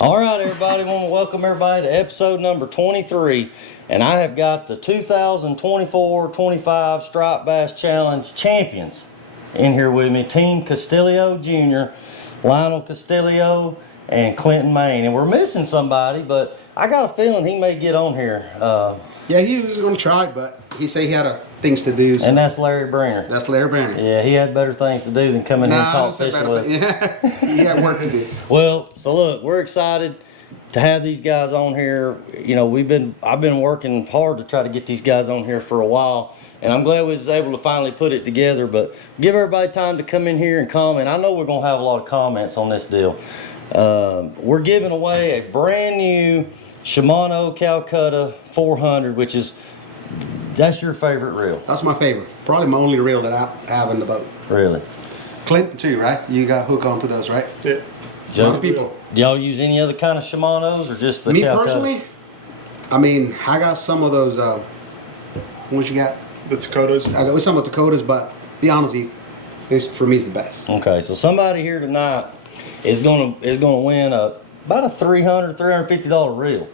All right, everybody, I want to welcome everybody to episode number 23. And I have got the 2024-25 Striped Bass Challenge champions in here with me. Team Castillo Jr., Leonel Castillo, and Clintin, Maine. And we're missing somebody, but I got a feeling he may get on here. Yeah, he was going to try, but he said he had things to do. So. And that's Larry Brenner. That's Larry Brenner. Yeah, he had better things to do than come in here and talk fishing with us. Yeah, he had work to do. Well, so look, we're excited to have these guys on here. You know, I've been working hard to try to get these guys on here for a while, and I'm glad we was able to finally put it together. But give everybody time to come in here and comment. I know we're gonna have a lot of comments on this deal. We're giving away a brand new Shimano Calcutta 400, which is, that's your favorite reel. That's my favorite. Probably my only reel that I have in the boat. Really? Clinton too, right? You got hook onto those, right? Yeah. A lot of people. Do y'all use any other kind of Shimano's or just the Me Calcutta? personally, I mean, I got some of those, what you got? The Dakotas. I got some of the Dakotas, but be honest with you, this for me is the best. Okay, so somebody here tonight is gonna win about a $350 reel.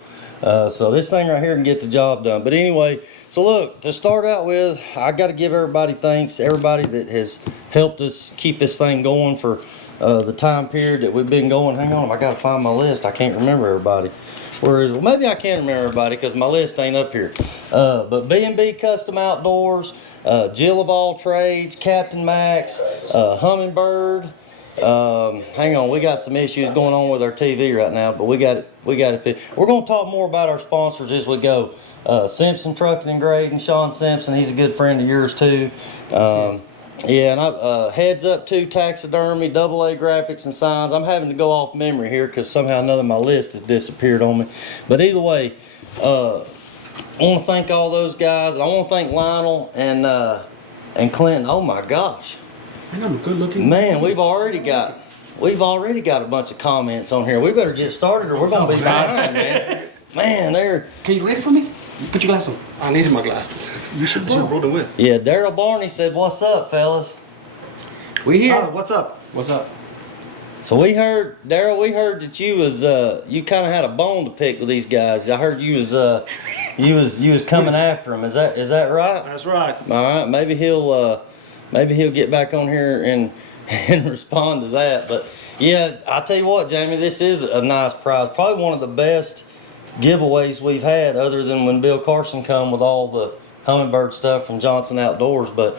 So this thing right here can get the job done. But anyway, so look, to start out with, I got to give everybody thanks, everybody that has helped us keep this thing going for the time period that we've been going. Hang on, I got to find my list. I can't remember everybody. Where is it? Well, maybe I can remember everybody because my list ain't up here. But B&B Custom Outdoors, Jill of All Trades, Captain Max, Humminbird. Hang on, we got some issues going on with our TV right now, but we got it fit. We're going to talk more about our sponsors as we go. Simpson Trucking and Grading, Sean Simpson, he's a good friend of yours too. Yeah, and Heads Up 2 Taxidermy, AA Graphics and Signs. I'm having to go off memory here because somehow or another my list has disappeared on me. But either way, I want to thank all those guys. I want to thank Lionel and Clinton. Oh my gosh. I'm good looking. Man, we've already got a bunch of comments on here. We better get started or we're gonna be behind, man. Man, they're. Can you read for me? Put your glasses on. I needed my glasses. You should brought them with. Yeah, Daryl Barney said, "What's up, fellas?" We here. What's up? What's up? So we heard, Daryl, that you was you kind of had a bone to pick with these guys. I heard you was coming after them. Is that right? That's right. All right, maybe he'll get back on here and respond to that. But yeah, I tell you what, Jamie, this is a nice prize. Probably one of the best giveaways we've had, other than when Bill Carson come with all the Humminbird stuff from Johnson Outdoors. But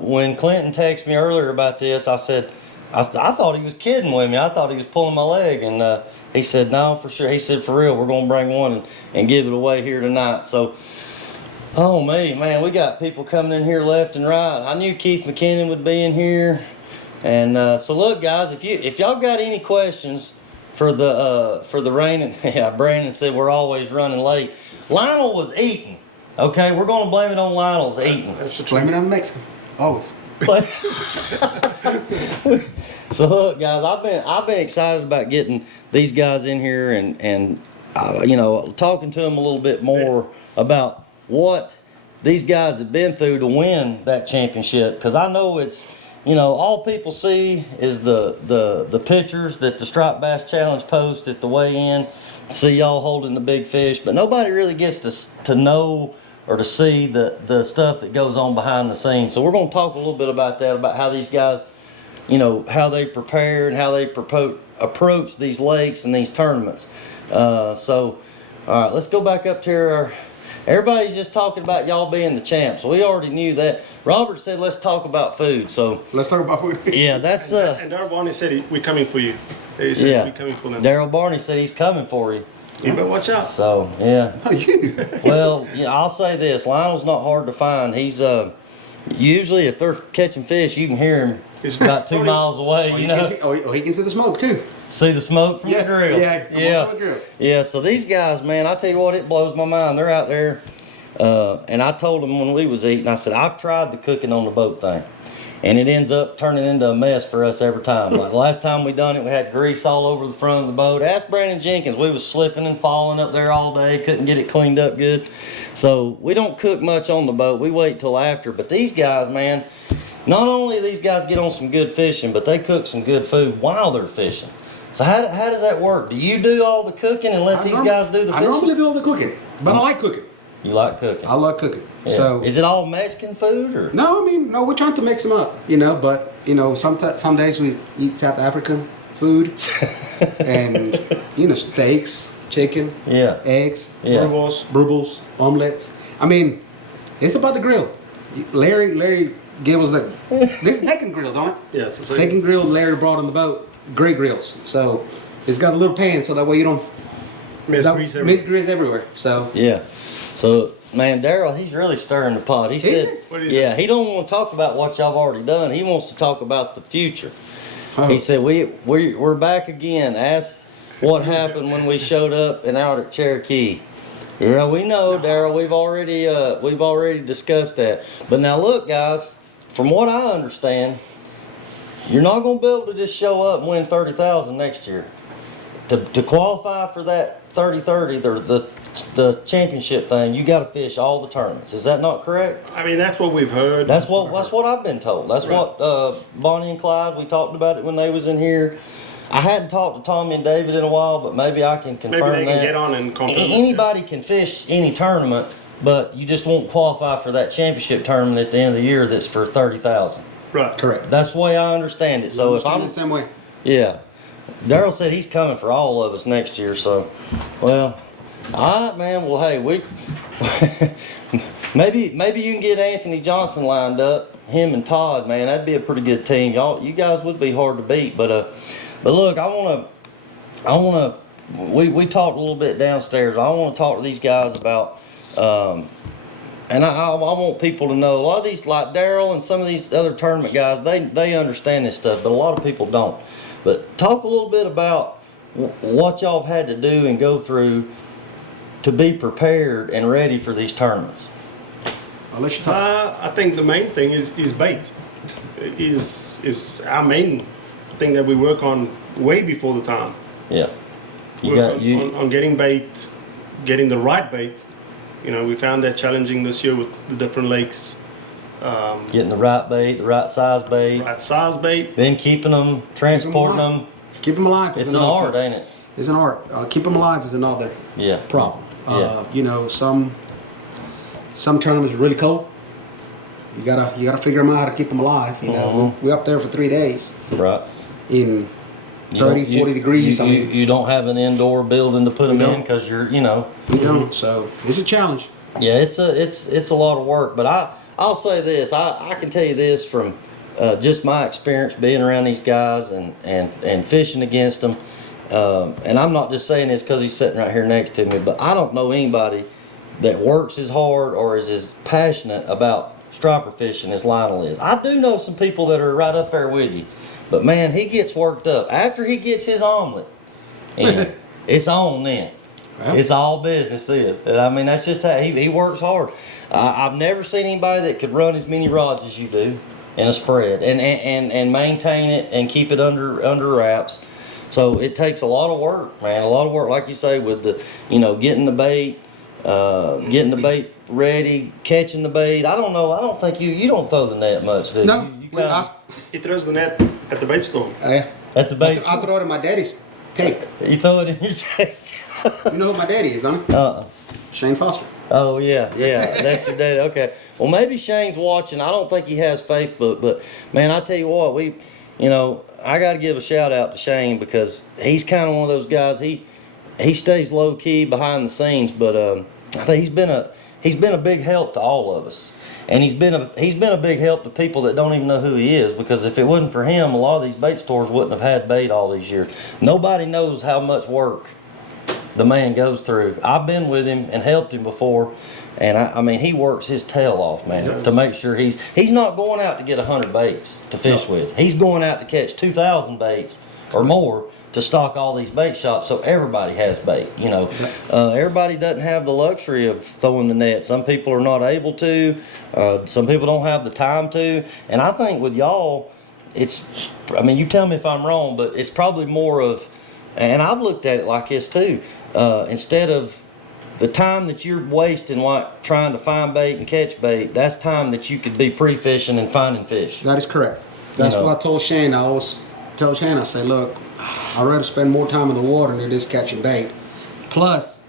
when Clinton texted me earlier about this, I thought he was kidding with me. I thought he was pulling my leg, and he said, "No, for sure." He said, "For real, we're gonna bring one and give it away here tonight." So. Oh man, we got people coming in here left and right. I knew Keith McKinnon would be in here, and so look, guys, if y'all got any questions for the rain, yeah, Brandon said we're always running late. Lionel was eating. Okay, we're gonna blame it on Lionel's eating. That's the blame it on the Mexican. Always. So look, guys, I've been excited about getting these guys in here and you know, talking to them a little bit more about what these guys have been through to win that championship, because I know it's, you know, all people see is the pictures that the Striped Bass Challenge post at the weigh-in, see y'all holding the big fish, but nobody really gets to know or to see the stuff that goes on behind the scenes. So we're going to talk a little bit about that, about how these guys, you know, how they prepare and how they approach these lakes and these tournaments. So all right, let's go back up to everybody's just talking about y'all being the champs. So we already knew that. Robert said, let's talk about food. So let's talk about food. Yeah, that's And Daryl Barney said we're coming for you. He said yeah, we're coming for them. Daryl Barney said he's coming for you. You better watch out. So yeah. Oh, you. Well, yeah, I'll say this: Lionel's not hard to find. He's usually if they're catching fish, you can hear him. He's about 2 miles away. You know. He can see the smoke too. See the smoke from the grill. Yeah, from the grill. Yeah, so these guys, man, I tell you what, it blows my mind. They're out there, and I told them when we was eating, I said, I've tried the cooking on the boat thing, and it ends up turning into a mess for us every time. Like the last time we done it, we had grease all over the front of the boat. Ask Brandon Jenkins, we was slipping and falling up there all day, couldn't get it cleaned up good. So we don't cook much on the boat. We wait till after. But these guys, man, not only these guys get on some good fishing, but they cook some good food while they're fishing. So how does that work? Do you do all the cooking and let these guys do the I fishing? normally do all the cooking, but I like cooking. You like cooking? I love cooking. Yeah. So is it all Mexican food or? no, I mean, no, we're trying to mix them up, but some days we eat South African food and steaks, chicken, Yeah. eggs, Yeah. brubles, omelets. I mean, it's about the grill. Larry gave us this is the second grill, don't it? Yes, the Second grill Larry brought on the boat. Great grills. So it's got a little pan so that way you don't Miss Grease grease everywhere. So Yeah. So, man, Daryl, he's really stirring the pot. He said, What is it? yeah, he don't want to talk about what y'all have already done. He wants to talk about the future. Oh. He said, we're back again. Ask what happened when we showed up and out at Cherokee. Yeah, we know, Daryl. We've already discussed that. But now, look, guys. From what I understand, you're not going to be able to just show up and win $30,000 next year. To qualify for that 30-30, the championship thing, you got to fish all the tournaments. Is that not correct? I mean, that's what we've heard. That's what I've been told. That's Right. what Bonnie and Clyde, we talked about it when they was in here. I hadn't talked to Tommy and David in a while, but maybe I can confirm that. Maybe they can get on and confirm. Anybody can fish any tournament, but you just won't qualify for that championship tournament at the end of the year that's for 30,000. Right. correct. That's the way I understand it. So if I'm the same way. yeah, Daryl said he's coming for all of us next year. So, well, all right, man. Well, hey, we maybe you can get Anthony Johnson lined up. Him and Todd, man, that'd be a pretty good team. You guys would be hard to beat. But look, I wanna. We talked a little bit downstairs. I want to talk to these guys about. And I want people to know, a lot of these, like Daryl and some of these other tournament guys, they understand this stuff, but a lot of people don't. But talk a little bit about what y'all have had to do and go through to be prepared and ready for these tournaments. I'll let you talk. I think the main thing is bait. Is our main thing that we work on way before the time. Yeah. On getting bait, getting the right bait. We found that challenging this year with the different lakes. Getting the right bait, the right size bait, Right size bait. then keeping them, transporting them. Keep them alive. It's an art, ain't it? It's an art. Keep them alive is another Yeah. problem. Yeah. Some tournaments are really cold. You gotta figure them out how to keep them alive. We're up there for 3 days Right. in 30, 40 degrees. You don't have an indoor building to put them in because you're. We don't. So it's a challenge. Yeah, it's a lot of work, but I'll say this. I can tell you this from just my experience being around these guys and fishing against them. And I'm not just saying this because he's sitting right here next to me, but I don't know anybody that works as hard or is as passionate about striper fishing as Lionel is. I do know some people that are right up there with you, but man, he gets worked up after he gets his omelet. And it's on then. Well, It's all business then. And I mean, that's just how he works hard. I've never seen anybody that could run as many rods as you do in a spread and maintain it and keep it under wraps. So it takes a lot of work, man. A lot of work, like you say, with the getting the bait ready, catching the bait. I don't know. I don't think you don't throw the net much, do you? No, You kinda- He throws the net at the bait store. at the bait. I throw it in my daddy's tank. You throw it in your tank. You know who my daddy is, don't you? Shane Foster. Oh yeah, that's your dad. Okay, well maybe Shane's watching. I don't think he has Facebook, but man, I tell you what, I got to give a shout out to Shane because he's kind of one of those guys. He stays low key behind the scenes, but I think he's been a big help to all of us, and he's been a big help to people that don't even know who he is. Because if it wasn't for him, a lot of these bait stores wouldn't have had bait all these years. Nobody knows how much work the man goes through. I've been with him and helped him before, and I mean he works his tail off, man, to make sure he's not going out to get 100 baits to fish with. He's going out to catch 2,000 baits or more to stock all these bait shops so everybody has bait. Everybody doesn't have the luxury of throwing the net. Some people are not able to. Some people don't have the time to. And I think with y'all, you tell me if I'm wrong, but it's probably more of, and I've looked at it like this too. Instead of the time that you're wasting like trying to find bait and catch bait, that's time that you could be pre-fishing and finding fish. That is correct. That's what I told Shane. I always tell Shane, I say, look, I'd rather spend more time in the water than just catching bait. Plus,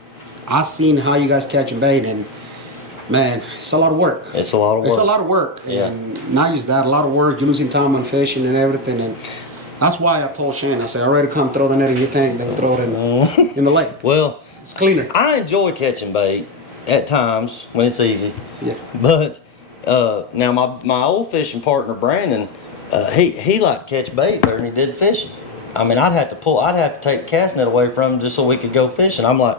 I seen how you guys catching bait, and man, it's a lot of work. It's a lot of work. It's a lot of work. Yeah. And not just that, a lot of work. You're losing time on fishing and everything. And that's why I told Shane, I said, I'd rather come throw the net in your tank than throw it in the lake. Well, It's cleaner. I enjoy catching bait at times when it's easy. Yeah. But now my old fishing partner Brandon, he liked to catch bait better than he did fishing. I mean, I'd have to take the cast net away from him just so we could go fishing. I'm like,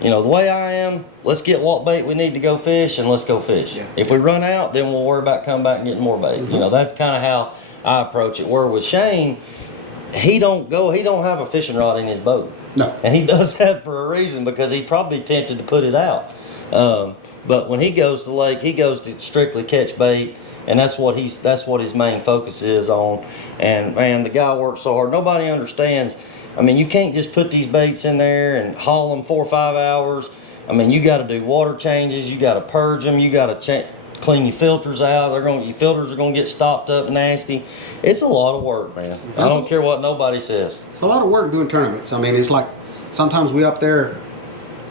you know, the way I am, let's get what bait we need to go fish and let's go fish. Yeah. If we run out, then we'll worry about coming back and getting more bait. You know, that's kind of how I approach it. Where with Shane, he don't have a fishing rod in his boat. No. And he does that for a reason, because he's probably tempted to put it out. But when he goes to the lake, he goes to strictly catch bait, and that's what his main focus is on. And man, the guy works so hard. Nobody understands. I mean, you can't just put these baits in there and haul them 4 or 5 hours. I mean, you got to do water changes. You got to purge them. You got to clean your filters out. Your filters are gonna get stopped up nasty. It's a lot of work, man. I don't care what nobody says. It's a lot of work doing tournaments. I mean, it's like sometimes we up there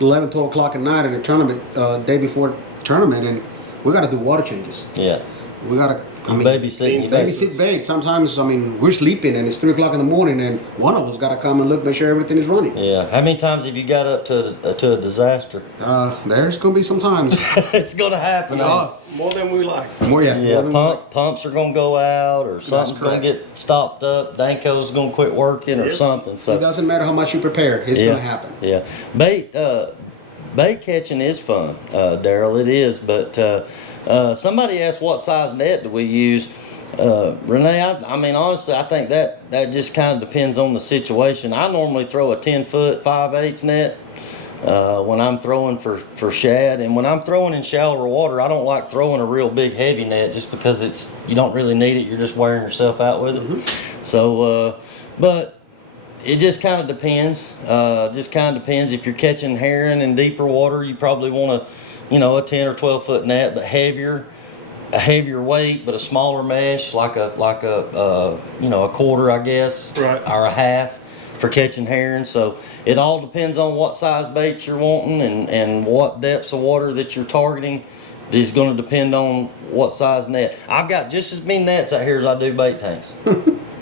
11, 12 o'clock at night in a tournament, day before tournament, and we got to do water changes. Yeah. We got to, I mean, babysit bait. Sometimes, I mean, we're sleeping and it's 3 o'clock in the morning, and one of us got to come and look, make sure everything is running. Yeah. How many times have you got up to a disaster? There's going to be some times. It's gonna happen. More than we like. Pumps are gonna go out, or something's gonna get stopped up. Danco's gonna quit working, or something. So it doesn't matter how much you prepare; it's going to happen. Yeah, bait catching is fun, Daryl. It is, but somebody asked what size net do we use. Renee, I mean, honestly, I think that just kind of depends on the situation. I normally throw a 10-foot 5/8 net. When I'm throwing for shad, and when I'm throwing in shallower water, I don't like throwing a real big heavy net just because you don't really need it. You're just wearing yourself out with it. Mm-hmm. So, but it just kind of depends. If you're catching herring in deeper water, you probably want a 10 or 12 foot net, but a heavier weight, but a smaller mesh, like a quarter, I guess, right, or a half, for catching herring. So it all depends on what size bait you're wanting and what depths of water that you're targeting. Is going to depend on what size net. I've got just as many nets out here as I do bait tanks.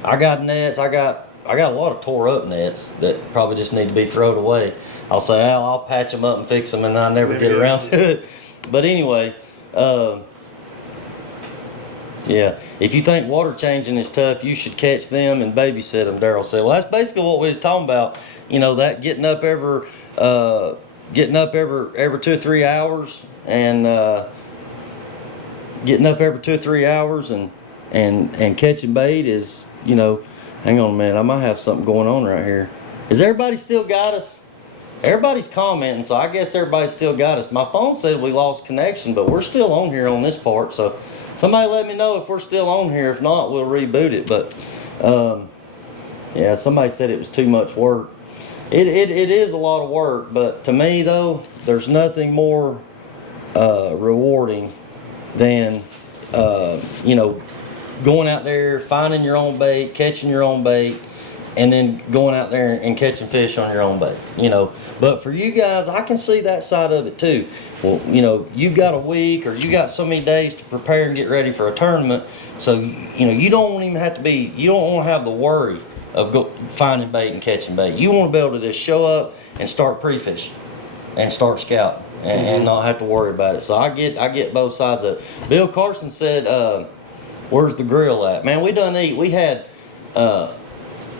I got nets. I got a lot of tore up nets that probably just need to be thrown away. I'll say, I'll patch them up and fix them, and I never get around to it. But anyway, yeah, if you think water changing is tough, you should catch them and babysit them, Daryl said. Well, that's basically what we was talking about. You know, that getting up every 2 or 3 hours, and and catching bait is, hang on a minute, I might have something going on right here. Is everybody still got us? Everybody's commenting, so I guess everybody still got us. My phone said we lost connection, but we're still on here on this part, so somebody let me know if we're still on here. If not, we'll reboot it. But yeah, somebody said it was too much work. It is a lot of work, but to me though, there's nothing more rewarding than going out there, finding your own bait, catching your own bait, and then going out there and catching fish on your own bait. But for you guys, I can see that side of it too. Well, you got a week, or you got so many days to prepare and get ready for a tournament, so you don't even have to be, you don't want to have the worry of finding bait and catching bait. You want to be able to just show up and start pre-fishing and start scouting and not have to worry about it. So I get both sides of it. Bill Carson said, where's the grill at? Man, we done eat. We had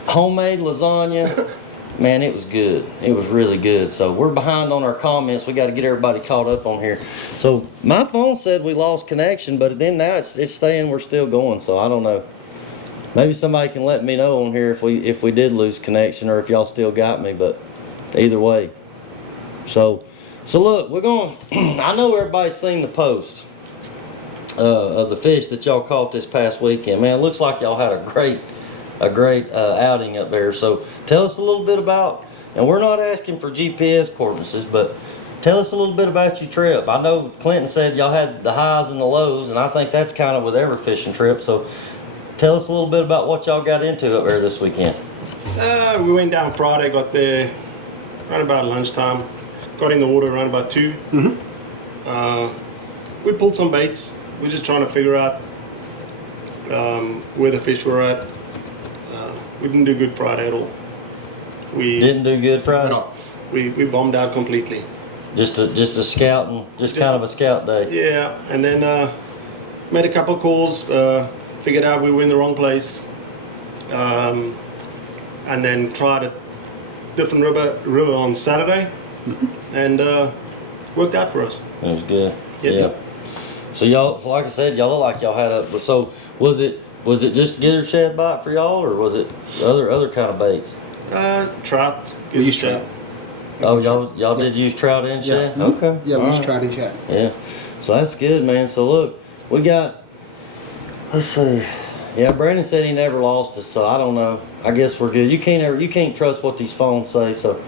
homemade lasagna. Man, it was good. It was really good. So we're behind on our comments. We got to get everybody caught up on here. So my phone said we lost connection, but then now it's saying we're still going. So I don't know. Maybe somebody can let me know on here if we did lose connection, or if y'all still got me. But either way. So look, we're going. I know everybody's seen the post of the fish that y'all caught this past weekend. Man, it looks like y'all had a great outing up there. So tell us a little bit about, and we're not asking for GPS coordinates, but tell us a little bit about your trip. I know Clinton said y'all had the highs and the lows, and I think that's kind of with every fishing trip. So tell us a little bit about what y'all got into up there this weekend. We went down Friday, got there around about lunchtime, got in the water around about 2. We pulled some baits. We're just trying to figure out where the fish were at. We didn't do good Friday at all. We Didn't do good Friday? At all. we bombed out completely. Just a scouting, just kind of a scout day. Yeah, and then made a couple of calls, figured out we were in the wrong place, and then tried a different river on Saturday, and worked out for us. It was good. Yep. Yeah. So y'all, like I said, y'all look like y'all had a. So was it just gitter shad bite for y'all, or was it other kind of baits? Trout. We use trout. Oh, y'all did use trout and shad? Yeah. Okay. Yeah, we All use right. trout and shad. Yeah. So that's good, man. So look, we got. Let's see. Yeah, Brandon said he never lost us, so I don't know. I guess we're good. You can't trust what these phones say. So,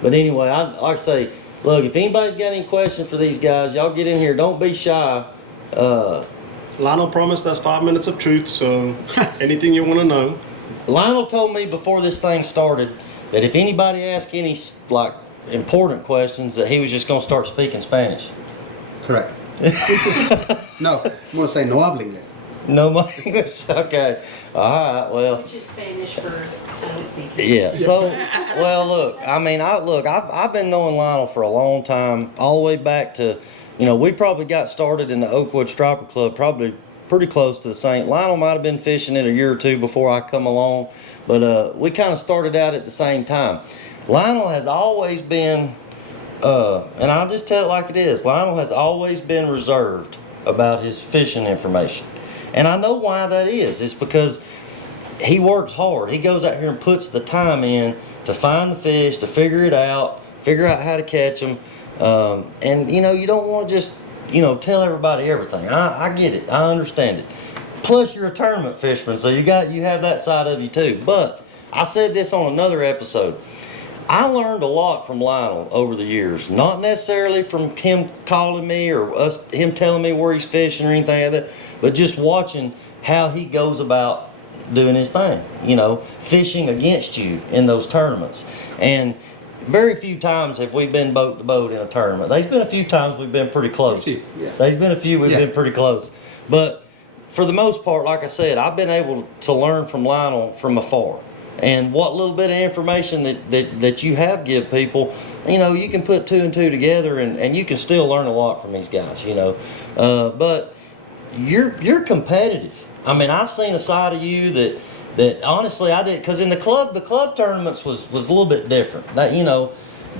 but anyway, like I say, look, if anybody's got any questions for these guys, y'all get in here. Don't be shy. Lionel promised us 5 minutes of truth, so anything you want to know. Lionel told me before this thing started that if anybody asked any like important questions, that he was just gonna start speaking Spanish. Correct. No, I'm gonna say no hablo inglés. No more English. Okay. All right. Well. Which is Spanish for I don't speak. Yeah. So, well, look. I mean, I've been knowing Lionel for a long time, all the way back to, we probably got started in the Oakwood Striper Club, probably pretty close to the same. Lionel might have been fishing it a year or two before I come along, but we kind of started out at the same time. Lionel has always been, and I'll just tell it like it is. Lionel has always been reserved about his fishing information. And I know why that is. It's because he works hard. He goes out here and puts the time in to find the fish, to figure it out, figure out how to catch them. And you don't want to just, tell everybody everything. I get it. I understand it. Plus you're a tournament fisherman, so you have that side of you too. But I said this on another episode. I learned a lot from Lionel over the years. Not necessarily from him calling me or him telling me where he's fishing or anything like that, but just watching how he goes about doing his thing. Fishing against you in those tournaments. And very few times have we been boat to boat in a tournament. There's been a few times we've been pretty close. Yeah. There's been a few we've been pretty close. But for the most part, like I said, I've been able to learn from Lionel from afar. And what little bit of information that you have give people, you can put 2 and 2 together and you can still learn a lot from these guys, but you're competitive. I mean, I've seen a side of you that honestly I didn't, because in the club tournaments was a little bit different. That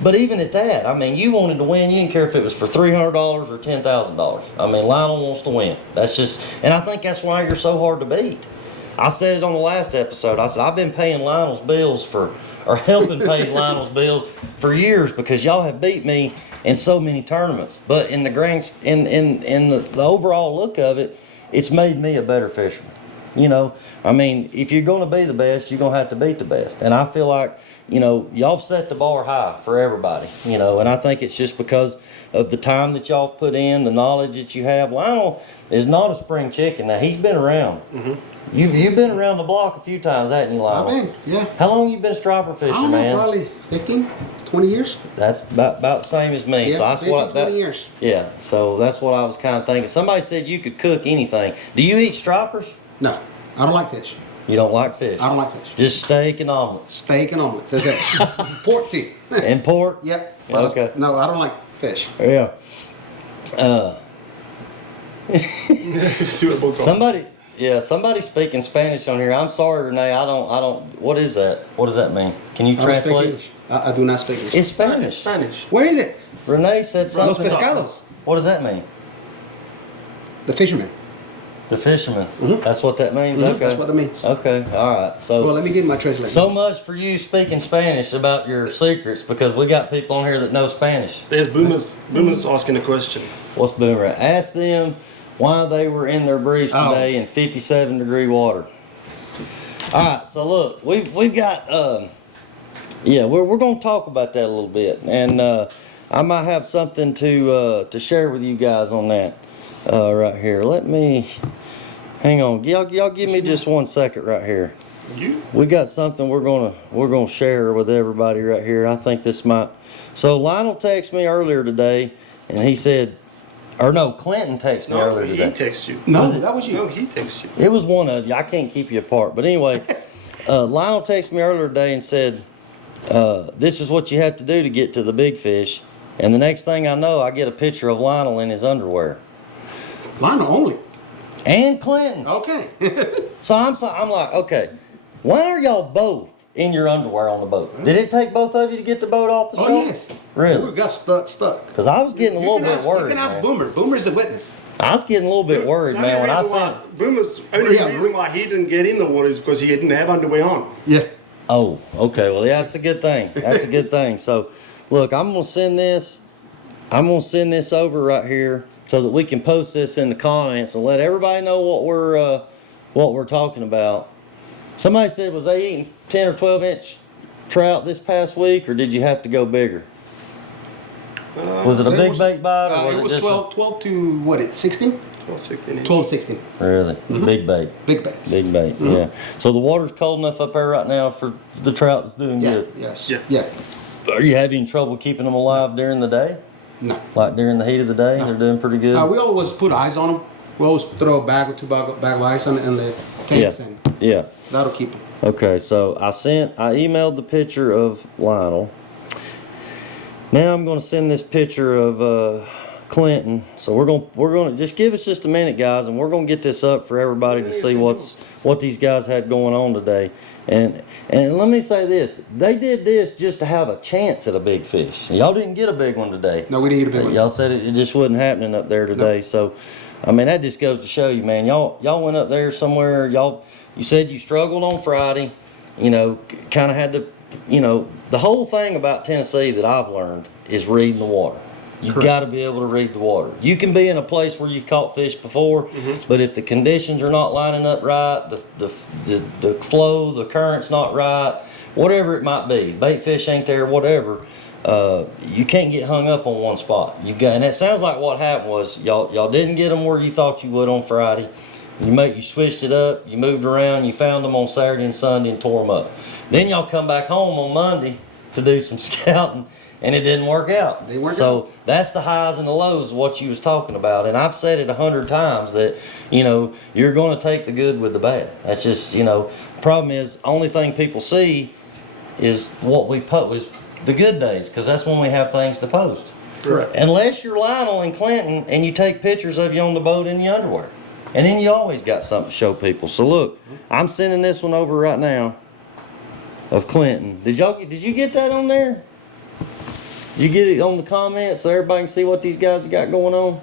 but even at that, I mean, you wanted to win. You didn't care if it was for $300 or $10,000. I mean, Lionel wants to win. That's just, and I think that's why you're so hard to beat. I said it on the last episode. I said I've been paying Lionel's bills or helping pay Lionel's bills for years because y'all have beat me in so many tournaments. But in the the overall look of it, it's made me a better fisherman. I mean, if you're going to be the best, you're going to have to beat the best. And I feel like, y'all set the bar high for everybody, and I think it's just because of the time that y'all put in, the knowledge that you have. Lionel is not a spring chicken. Now, he's been around. Mm-hmm. You've been around the block a few times, haven't you, Lionel? I've been, yeah. How long you been striper fishing, I don't know, man? probably 15, 20 years. That's about the same as me. Yeah, So that's 15, 20 years. Yeah, so that's what I was kind of thinking. Somebody said you could cook anything. Do you eat stripers? No, I don't like fish. You don't like fish? I don't like fish. Just steak and omelets. Steak and omelets, that's it. Pork too. And pork? Yep. Okay. No, I don't like fish. Yeah. Suitable call. Somebody speaking Spanish on here. I'm sorry, Renee. I don't. What is that? What does that mean? Can you I don't speak translate? English. I do not speak English. It's Spanish. Spanish. Where is it? Renee said Los something. pescados. What does that mean? The fisherman. The fisherman. Mhm. That's what that means? Mhm, Okay. that's what that means. Okay. All right. So. Well, let me get my translation. So much for you speaking Spanish about your secrets, because we got people on here that know Spanish. There's Boomer's asking a question. What's Boomer? Ask them why they were in their briefs today in 57-degree water. All right, so look, we've got we're gonna talk about that a little bit, and I might have something to share with you guys on that right here. Let me hang on. Y'all give me just 1 second right here. we got something we're gonna share with everybody right here. I think this might. So Lionel texted me earlier today, and he said, or no, Clinton texted me No, earlier he today. texts you. No, that was you. No, he texts you. It was one of you. I can't keep you apart. But anyway, Lionel texted me earlier today and said, this is what you have to do to get to the big fish. And the next thing I know, I get a picture of Lionel in his underwear. Lionel only. And Clinton. Okay. So I'm like, okay, why are y'all both in your underwear on the boat? Did it take both of you to get the boat off the shore? Oh yes. Really? We got stuck. Because I was getting a little bit worried. You can ask man. Boomer. Boomer's the witness. I was getting a little bit worried, The man, only when I reason why- said. Boomer's only reason why he didn't get in the water is because he didn't have underwear on. Yeah. Oh, okay. Well, yeah, that's a good thing. That's a good thing. So, look, I'm gonna send this over right here so that we can post this in the comments and let everybody know what we're talking about. Somebody said, was they eating 10 or 12 inch trout this past week, or did you have to go bigger? Was it a big bait bite, or was it was just 12 to what? 16? 12, 16. 12, 16. really big bait? Big baits. Big bait. Yeah. So the water's cold enough up there right now for the trout that's doing Yeah. good. Yes. Yeah. Yeah. Are you having trouble keeping them alive during the day? No. Like during the heat of the day, they're doing pretty good. We always put eyes on them. We always throw a bag or two bag of ice on in the tanks, Yeah. and Yeah. that'll keep them. Okay, so I emailed the picture of Lionel. Now I'm gonna send this picture of Clinton. So we're gonna just give us just a minute, guys, and we're gonna get this up for everybody to see what these guys had going on today. And let me say this: they did this just to have a chance at a big fish. Y'all didn't get a big one today. No, we didn't get a big one. Y'all said it just wasn't happening up there today. So, I mean, that just goes to show you, man. Y'all went up there somewhere. You said you struggled on Friday. You know, kind of had to. You know, the whole thing about Tennessee that I've learned is reading the water. You got to be able to read the water. You can be in a place where you've caught fish before, but if the conditions are not lining up right, the flow, the current's not right, whatever it might be, bait fish ain't there, whatever, you can't get hung up on one spot. And that sounds like what happened was y'all didn't get them where you thought you would on Friday. You switched it up, you moved around, you found them on Saturday and Sunday and tore them up. Then y'all come back home on Monday to do some scouting, and it didn't work out. They weren't so that's the highs and the lows of what you was talking about. And I've said it 100 times that, you know, you're going to take the good with the bad. That's just, you know, the problem is only thing people see is what we post, is the good days, because that's when we have things to post. Correct. Unless you're Lionel and Clinton and you take pictures of you on the boat in the underwear. And then you always got something to show people. So look, I'm sending this one over right now of Clinton. Did you get that on there? Did you get it on the comments so everybody can see what these guys got going on?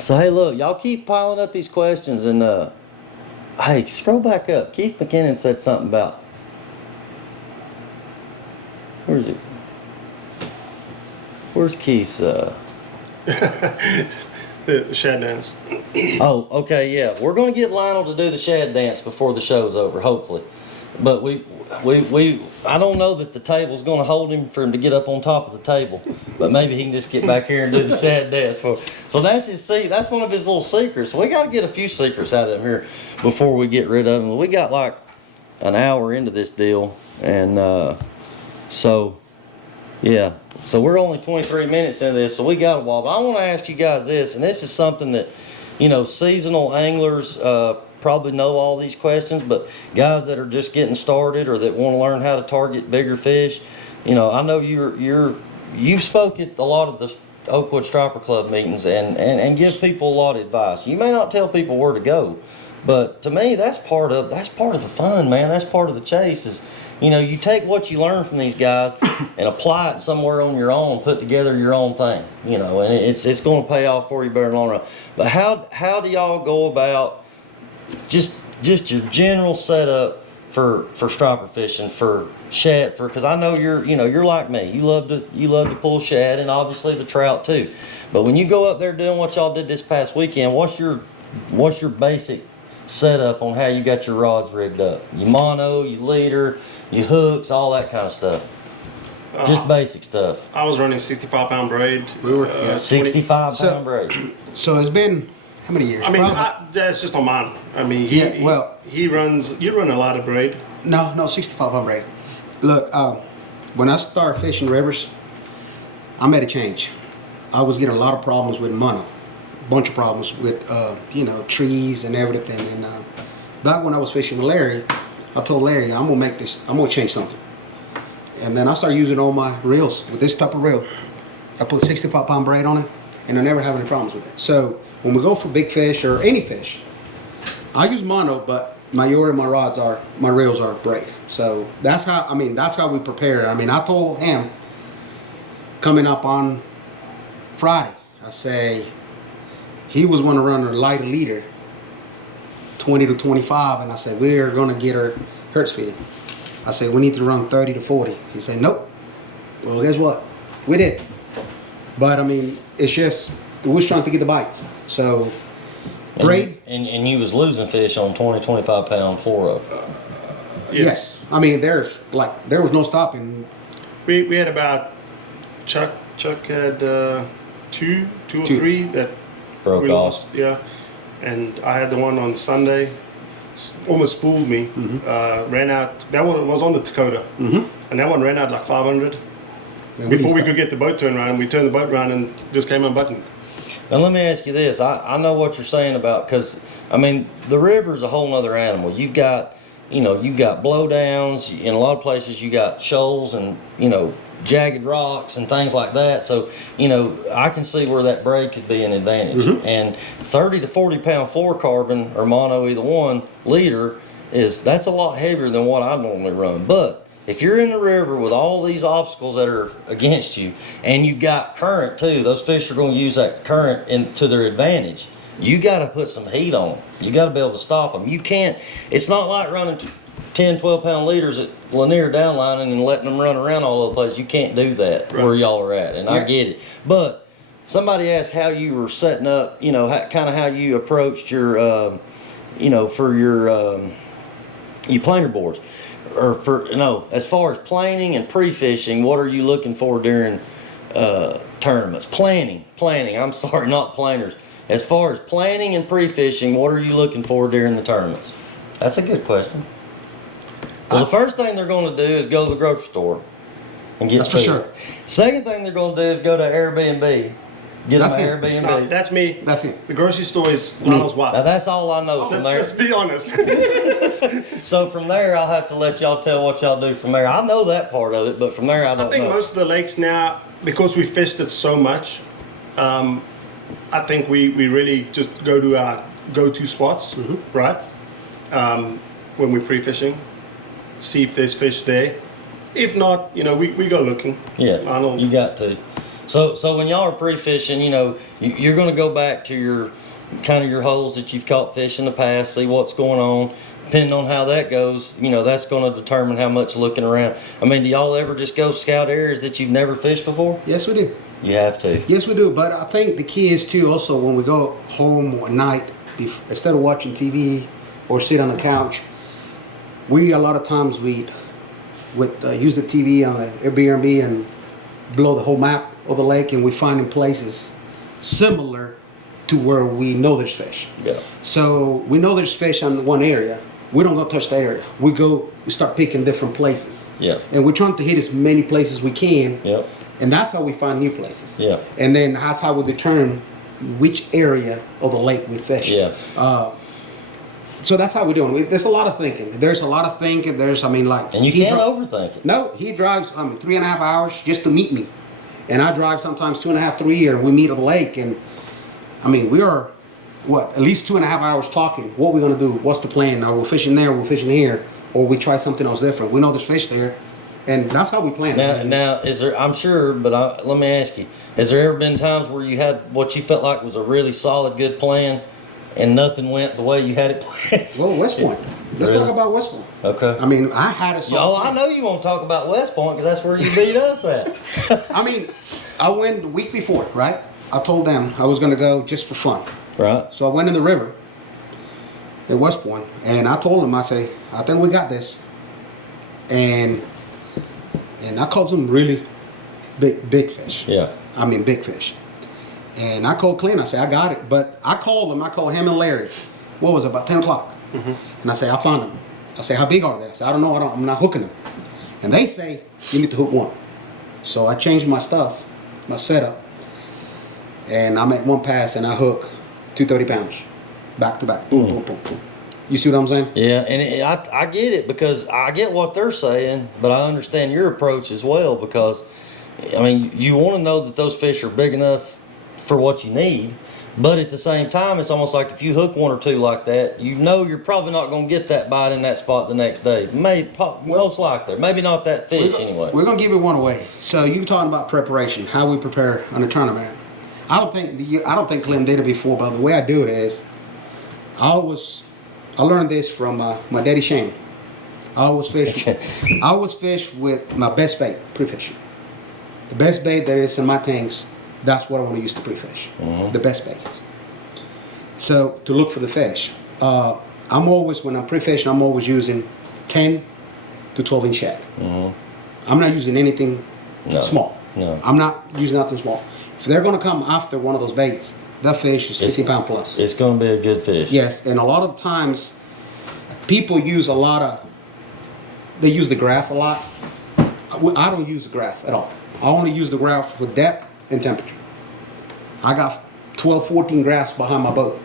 So hey, look, y'all keep piling up these questions, and hey, scroll back up. Keith McKinnon said something about, where is it? Where's Keith's The shad dance. Oh, okay, yeah. We're gonna get Lionel to do the shad dance before the show's over, hopefully. But I don't know that the table's gonna hold him for him to get up on top of the table. But maybe he can just get back here and do the shad dance for. So that's one of his little secrets. We gotta get a few secrets out of him here before we get rid of him. We got like an hour into this deal, and so yeah. So we're only 23 minutes into this, so we got a while. But I want to ask you guys this, and this is something that, you know, seasonal anglers probably know all these questions, but guys that are just getting started or that want to learn how to target bigger fish, you know, I know you've spoke at a lot of the Oakwood Striper Club meetings and give people a lot of advice. You may not tell people where to go, but to me, that's part of the fun, man. That's part of the chase is, you know, you take what you learn from these guys and apply it somewhere on your own, put together your own thing, you know, and it's going to pay off for you better in the long run. But how do y'all go about just your general setup for striper fishing, for shad, because I know you're like me. You love to pull shad and obviously the trout too. But when you go up there doing what y'all did this past weekend, what's your basic setup on how you got your rods rigged up? Your mono, your leader, your hooks, all that kind of stuff. Just basic stuff. I was running 65-pound braid. We were 65-pound braid. So it's been how many years? I mean, Probably. that's just on mine. I mean, you run a lot of braid. No, 65 pound braid. Look, when I started fishing rivers, I made a change. I was getting a lot of problems with mono, bunch of problems with trees and everything. And back when I was fishing with Larry, I told Larry, I'm gonna change something. And then I started using all my reels with this type of reel. I put 65 pound braid on it, and I never have any problems with it. So when we go for big fish or any fish, I use mono, but majority of my reels are braid. So that's how we prepare. I mean, I told him coming up on Friday, I say he was going to run a lighter leader, 20 to 25, and I said we're going to get her hertz feeding. I said we need to run 30 to 40. He said nope. Well, guess what? We did. But I mean, it's just we was trying to get the bites. So braid. And you was losing fish on 20, 25 pound fluoro. Yes. I mean, there was no stopping. We had about Chuck had two or three that Broke we off. lost. Yeah, and I had the one on Sunday. Almost spooled me. Ran out. That one was on the Dakota, and that one ran out like 500 before we could get the boat turned around. We turned the boat around and just came unbuttoned. Now let me ask you this. I know what you're saying about, because I mean the river is a whole nother animal. You've got blowdowns in a lot of places. You got shoals and jagged rocks and things like that. So I can see where that braid could be an advantage. And 30 to 40 pound fluorocarbon or mono, either one, leader that's a lot heavier than what I normally run. But if you're in the river with all these obstacles that are against you, and you've got current too, those fish are going to use that current to their advantage. You got to put some heat on them. You got to be able to stop them. You can't. It's not like running 10, 12 pound leaders at Lanier downlining and letting them run around all over the place. You can't do that where y'all are at, and I get it. But somebody asked how you were setting up. Kind of how you approached your, for your planer boards. Or as far as planning and pre-fishing, what are you looking for during tournaments? Planning. I'm sorry, not planers. As far as planning and pre-fishing, what are you looking for during the tournaments? That's a good question. Well, the first thing they're going to do is go to the grocery store and get That's for sure. Second thing they're going to do is go to Airbnb. Get them an Airbnb. No, that's me. That's it. The grocery store is Miles Wild. Now that's all I know from there. Let's be honest. So from there, I'll have to let y'all tell what y'all do from there. I know that part of it, but from there, I don't know. I think most of the lakes now, because we fished it so much, I think we really just go to our go-to spots, right? When we're pre-fishing, see if there's fish there. If not, we go looking. Yeah, Arnold. you got to. So when y'all are pre-fishing, you're going to go back to your holes that you've caught fish in the past, see what's going on. Depending on how that goes, that's going to determine how much looking around. I mean, do y'all ever just go scout areas that you've never fished before? Yes, we do. You have to. Yes, we do. But I think the key is too, also when we go home at night, instead of watching TV or sit on the couch, a lot of times use the TV on the Airbnb and blow the whole map of the lake, and we find in places similar to where we know there's fish. Yeah. So we know there's fish on one area. We don't go touch the area. We start picking different places. Yeah. And we're trying to hit as many places we can. Yep. And that's how we find new places. Yeah. And then that's how we determine which area of the lake we fish. Yeah. So that's how we're doing. There's a lot of thinking. There's a lot of thinking. And you can't overthink it. No, he drives 3.5 hours just to meet me. And I drive sometimes 2.5, 3, and we meet at the lake. And we are, at least 2.5 hours talking. What we're going to do? What's the plan? Are we fishing there? We're fishing here? Or we try something else different? We know there's fish there. And that's how we plan. Now, is there? I'm sure, but let me ask you: has there ever been times where you had what you felt like was a really solid, good plan, and nothing went the way you had it planned? Well, West Point. Let's talk about West Point. Okay. I had a solid I know you want to talk about West Point because that's where you beat us at. I went the week before, right? I told them I was going to go just for fun. Right. So I went in the river at West Point, and I told them, I think we got this. And I caught some really big fish. Yeah. Big fish. And I called Clint. I said, I got it. But I called him and Larry. what was it, about 10 o'clock. And I say, I found them. I say, how big are they? I say, I don't know, I'm not hooking them. And they say, you need to hook one. So I changed my stuff, my setup, and I make one pass and I hook 230 pounds, back to back, boom, boom, boom, boom. You see what I'm saying? Yeah, and I get it because I get what they're saying, but I understand your approach as well because, I mean, you want to know that those fish are big enough for what you need, but at the same time, it's almost like if you hook one or two like that, you know you're probably not going to get that bite in that spot the next day. Most likely, maybe not that fish anyway. We're gonna give it one away. So you talking about preparation, how we prepare on a tournament. I don't think Clinton did it before, but the way I do it is, I learned this from my daddy Shane. I always fish with my best bait pre-fishing. The best bait that is in my tanks, that's what I want to use to pre-fish. The best baits. So to look for the fish, when I'm pre-fishing, I'm always using 10 to 12 inch shad. I'm not using anything small. No. I'm not using nothing small. If they're going to come after one of those baits, that fish is 15 pound plus. It's going to be a good fish. Yes, and a lot of times people use they use the graph a lot. I don't use the graph at all. I only use the graph with depth and temperature. I got 12, 14 graphs behind my boat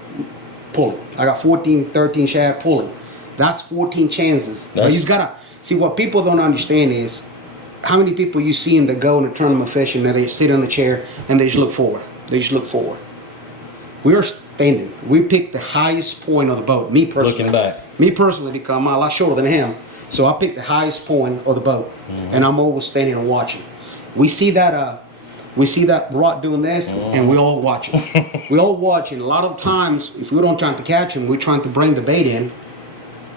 pulling. I got 14, 13 shad pulling. That's 14 chances. You just gotta see, what people don't understand is how many people you see in the go in the tournament fishing and they sit in the chair and they just look forward. They just look forward. We are standing. We pick the highest point of the boat. Me personally. Looking back. Me personally, because I'm a lot shorter than him. So I pick the highest point of the boat, and I'm always standing and watching. We see that rod doing this, and we all watching. We all watching. A lot of times, if we don't try to catch him, we're trying to bring the bait in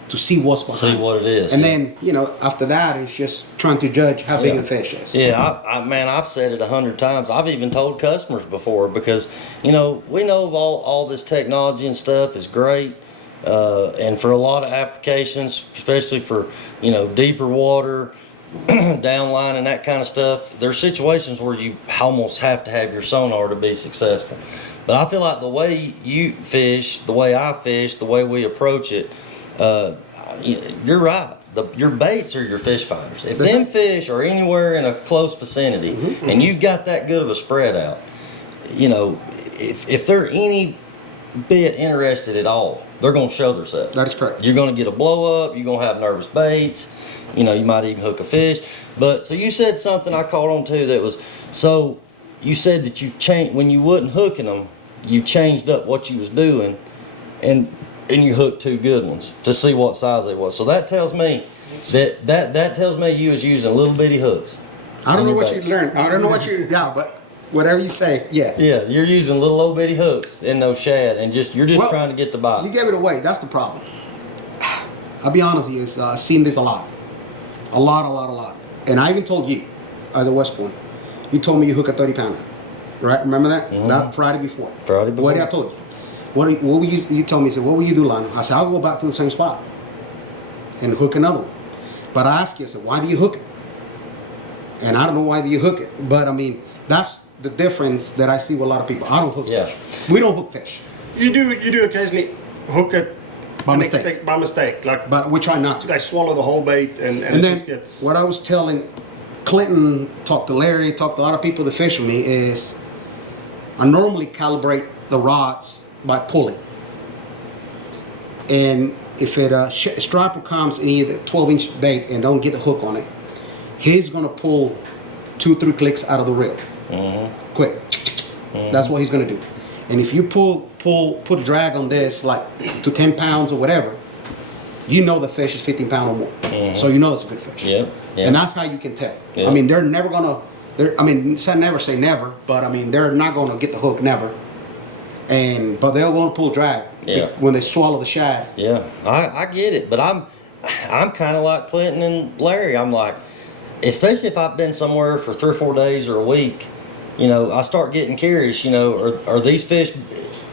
to see what's behind. See what it is. And then, after that, it's just trying to judge how big the fish is. Yeah, I've said it 100 times. I've even told customers before because, we know all this technology and stuff is great. And for a lot of applications, especially for, deeper water, downline and that kind of stuff, there's situations where you almost have to have your sonar to be successful. But I feel like the way you fish, the way I fish, the way we approach it, you're right. Your baits are your fish finders. If them fish are anywhere in a close vicinity and you've got that good of a spread out, if they're any bit interested at all, they're going to show themselves. That is correct. You're going to get a blow up. You're going to have nervous baits. You might even hook a fish. But so you said something I caught on too that was, so you said that you changed, when you wasn't hooking them, you changed up what you was doing and you hooked two good ones to see what size they was. So that tells me that tells me you was using little bitty hooks. I don't know what you learned. But whatever you say, yes. Yeah, you're using little old bitty hooks in those shad and you're just trying to get the bite. You gave it away. That's the problem. I'll be honest with you, I've seen this a lot. A lot. And I even told you at the West Point, you told me you hook a 30 pounder. Right? Remember that? That Friday before. What did I told you? What will you told me, what will you do, Lionel? I said, I'll go back to the same spot and hook another one. But I asked you, I said, why do you hook it? And I don't know why do you hook it. But I mean, that's the difference that I see with a lot of people. I don't hook fish. We don't hook fish. You do occasionally hook it By mistake. By mistake. But we try not to. They swallow the whole bait and it then just gets... what I was telling Clinton, talked to Larry, talked to a lot of people that fish with me is I normally calibrate the rods by pulling. And if a striper comes and either 12-inch bait and don't get the hook on it, he's gonna pull 2-3 clicks out of the reel. Quick. That's what he's gonna do. And if you put a drag on this like to 10 pounds or whatever, you know the fish is 15 pounds or more. So you know it's a good fish. And that's how you can tell. I mean, they're never gonna, never say never, but I mean, they're not gonna get the hook, never. But they're gonna pull drag when they swallow the shad. Yeah, I get it, but I'm kind of like Clinton and Larry. I'm like, especially if I've been somewhere for 3 or 4 days or a week, I start getting curious. Are these fish?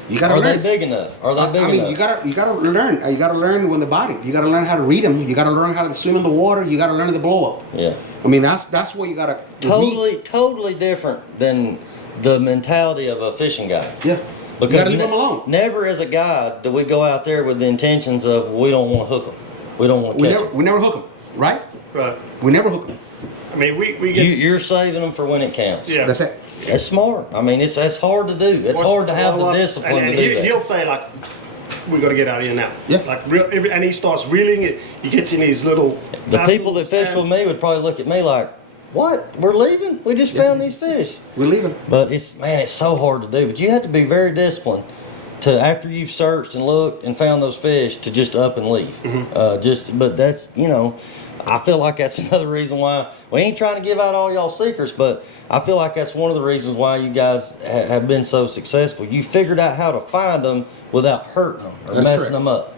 You gotta learn. Are they big enough? Are they big enough? You gotta learn. You gotta learn when they're biting. You gotta learn how to read them. You gotta learn how to swim in the water. You gotta learn the blow up. Yeah. I mean, that's what you gotta. Totally different than the mentality of a fishing guy. Yeah. You gotta leave them alone. Never as a guide do we go out there with the intentions of we don't want to hook them. We don't want to catch them. We never hook them, right? Right. We never hook them. I mean, we get. You're saving them for when it counts. Yeah. That's it. It's smart. I mean, it's hard to do. It's hard to have the discipline and to do that. He'll say like, "We got to get out of here now." Yeah. Like and he starts reeling it. He gets in his little. The people that fish with me would probably look at me like, "What? We're leaving? We just found these fish." We're leaving. But it's so hard to do. But you have to be very disciplined to, after you've searched and looked and found those fish, to just up and leave. But that's, I feel like that's another reason why we ain't trying to give out all y'all secrets, but I feel like that's one of the reasons why you guys have been so successful. You figured out how to find them without hurting them or That's messing correct. them up.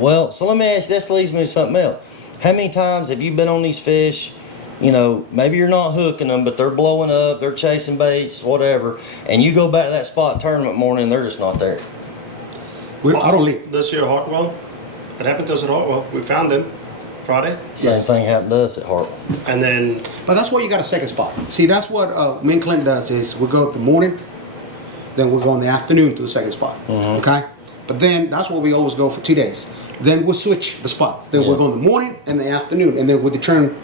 Well, so let me ask, this leads me to something else. How many times have you been on these fish? Maybe you're not hooking them, but they're blowing up, they're chasing baits, whatever, and you go back to that spot tournament morning and they're just not there. I don't leave. This year, Hartwell. It happened to us at Hartwell. We found them Friday, Same thing happened to us at Hartwell. and then But that's why you got a second spot. See, that's what me and Clinton does is we go in the morning, then we'll go in the afternoon to the second spot. Okay? But then that's where we always go for 2 days. Then we'll switch the spots. Then we'll go in the morning and the afternoon, and then we'll determine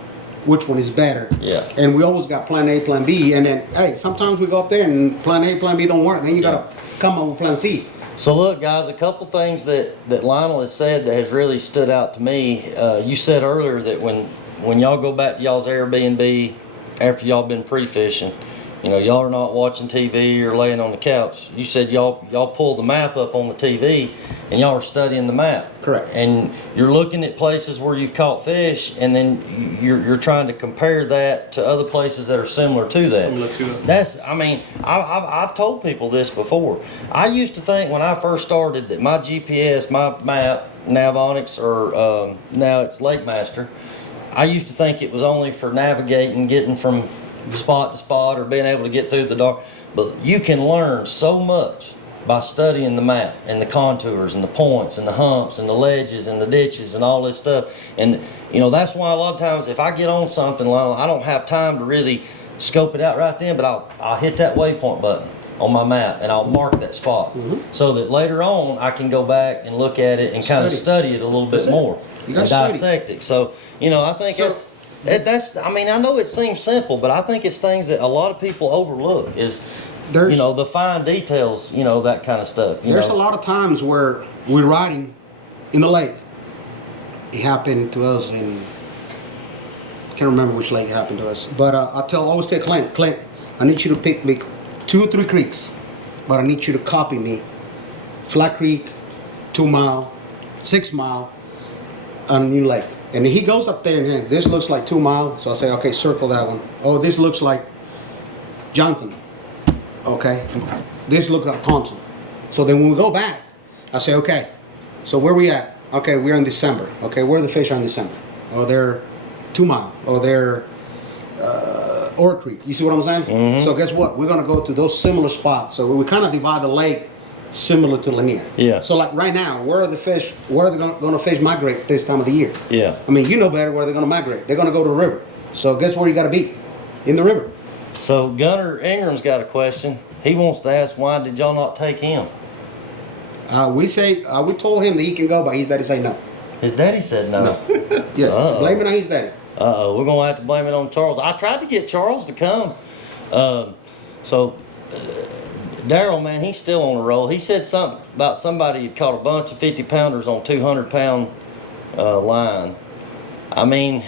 which one is better. Yeah. And we always got plan A, plan B, and then, hey, sometimes we go up there and plan A, plan B don't work. Then you got to come up with plan C. So look, guys, a couple things that Lionel has said that has really stood out to me. You said earlier that when y'all go back to y'all's Airbnb after y'all been pre-fishing, y'all are not watching TV or laying on the couch. You said y'all pull the map up on the TV and y'all are studying the map. Correct. And you're looking at places where you've caught fish, and then you're trying to compare that to other places that are similar to that. Similar to it. That's, I mean, I've told people this before. I used to think when I first started that my GPS, my map, Navonics, or now it's Lake Master, I used to think it was only for navigating, getting from spot to spot, or being able to get through the dark. But you can learn so much by studying the map and the contours and the points and the humps and the ledges and the ditches and all this stuff. And that's why a lot of times if I get on something, I don't have time to really scope it out right then, but I'll hit that waypoint button on my map and I'll mark that spot so that later on I can go back and look at it and kind of study it a little bit more You and gotta study. dissect it. So I think that's I mean, I know it seems simple, but I think it's things that a lot of people overlook is the fine details, that kind of stuff. There's a lot of times where we're riding in the lake. It happened to us in, I can't remember which lake it happened to us, but I always tell Clint, I need you to pick me 2 or 3 creeks, but I need you to copy me. Flat Creek, 2 Mile, 6 Mile, on New Lake. And he goes up there and hey, this looks like 2 Mile, so I say, okay, circle that one. Oh, this looks like Johnson. Okay, this looks like Thompson. So then when we go back, I say, okay, so where we at? Okay, we're in December. Okay, where are the fish are in December? Oh, they're 2 Mile. Oh, they're Ore Creek. You see what I'm saying? So guess what? We're gonna go to those similar spots. So we kind of divide the lake similar to Lanier. Yeah. So like right now, where are the fish? Where are they gonna fish migrate this time of the year? Yeah. I mean, you know better where they're gonna migrate. They're gonna go to the river. So guess where you gotta be? In the river. So Gunnar Ingram's got a question. He wants to ask, why did y'all not take him? We told him that he can go, but his daddy say no. His daddy said no. Yes, Uh-oh. blame it on his daddy. We're gonna have to blame it on Charles. I tried to get Charles to come. Daryl, man, he's still on the roll. He said something about somebody had caught a bunch of 50 pounders on 200-pound line. I mean,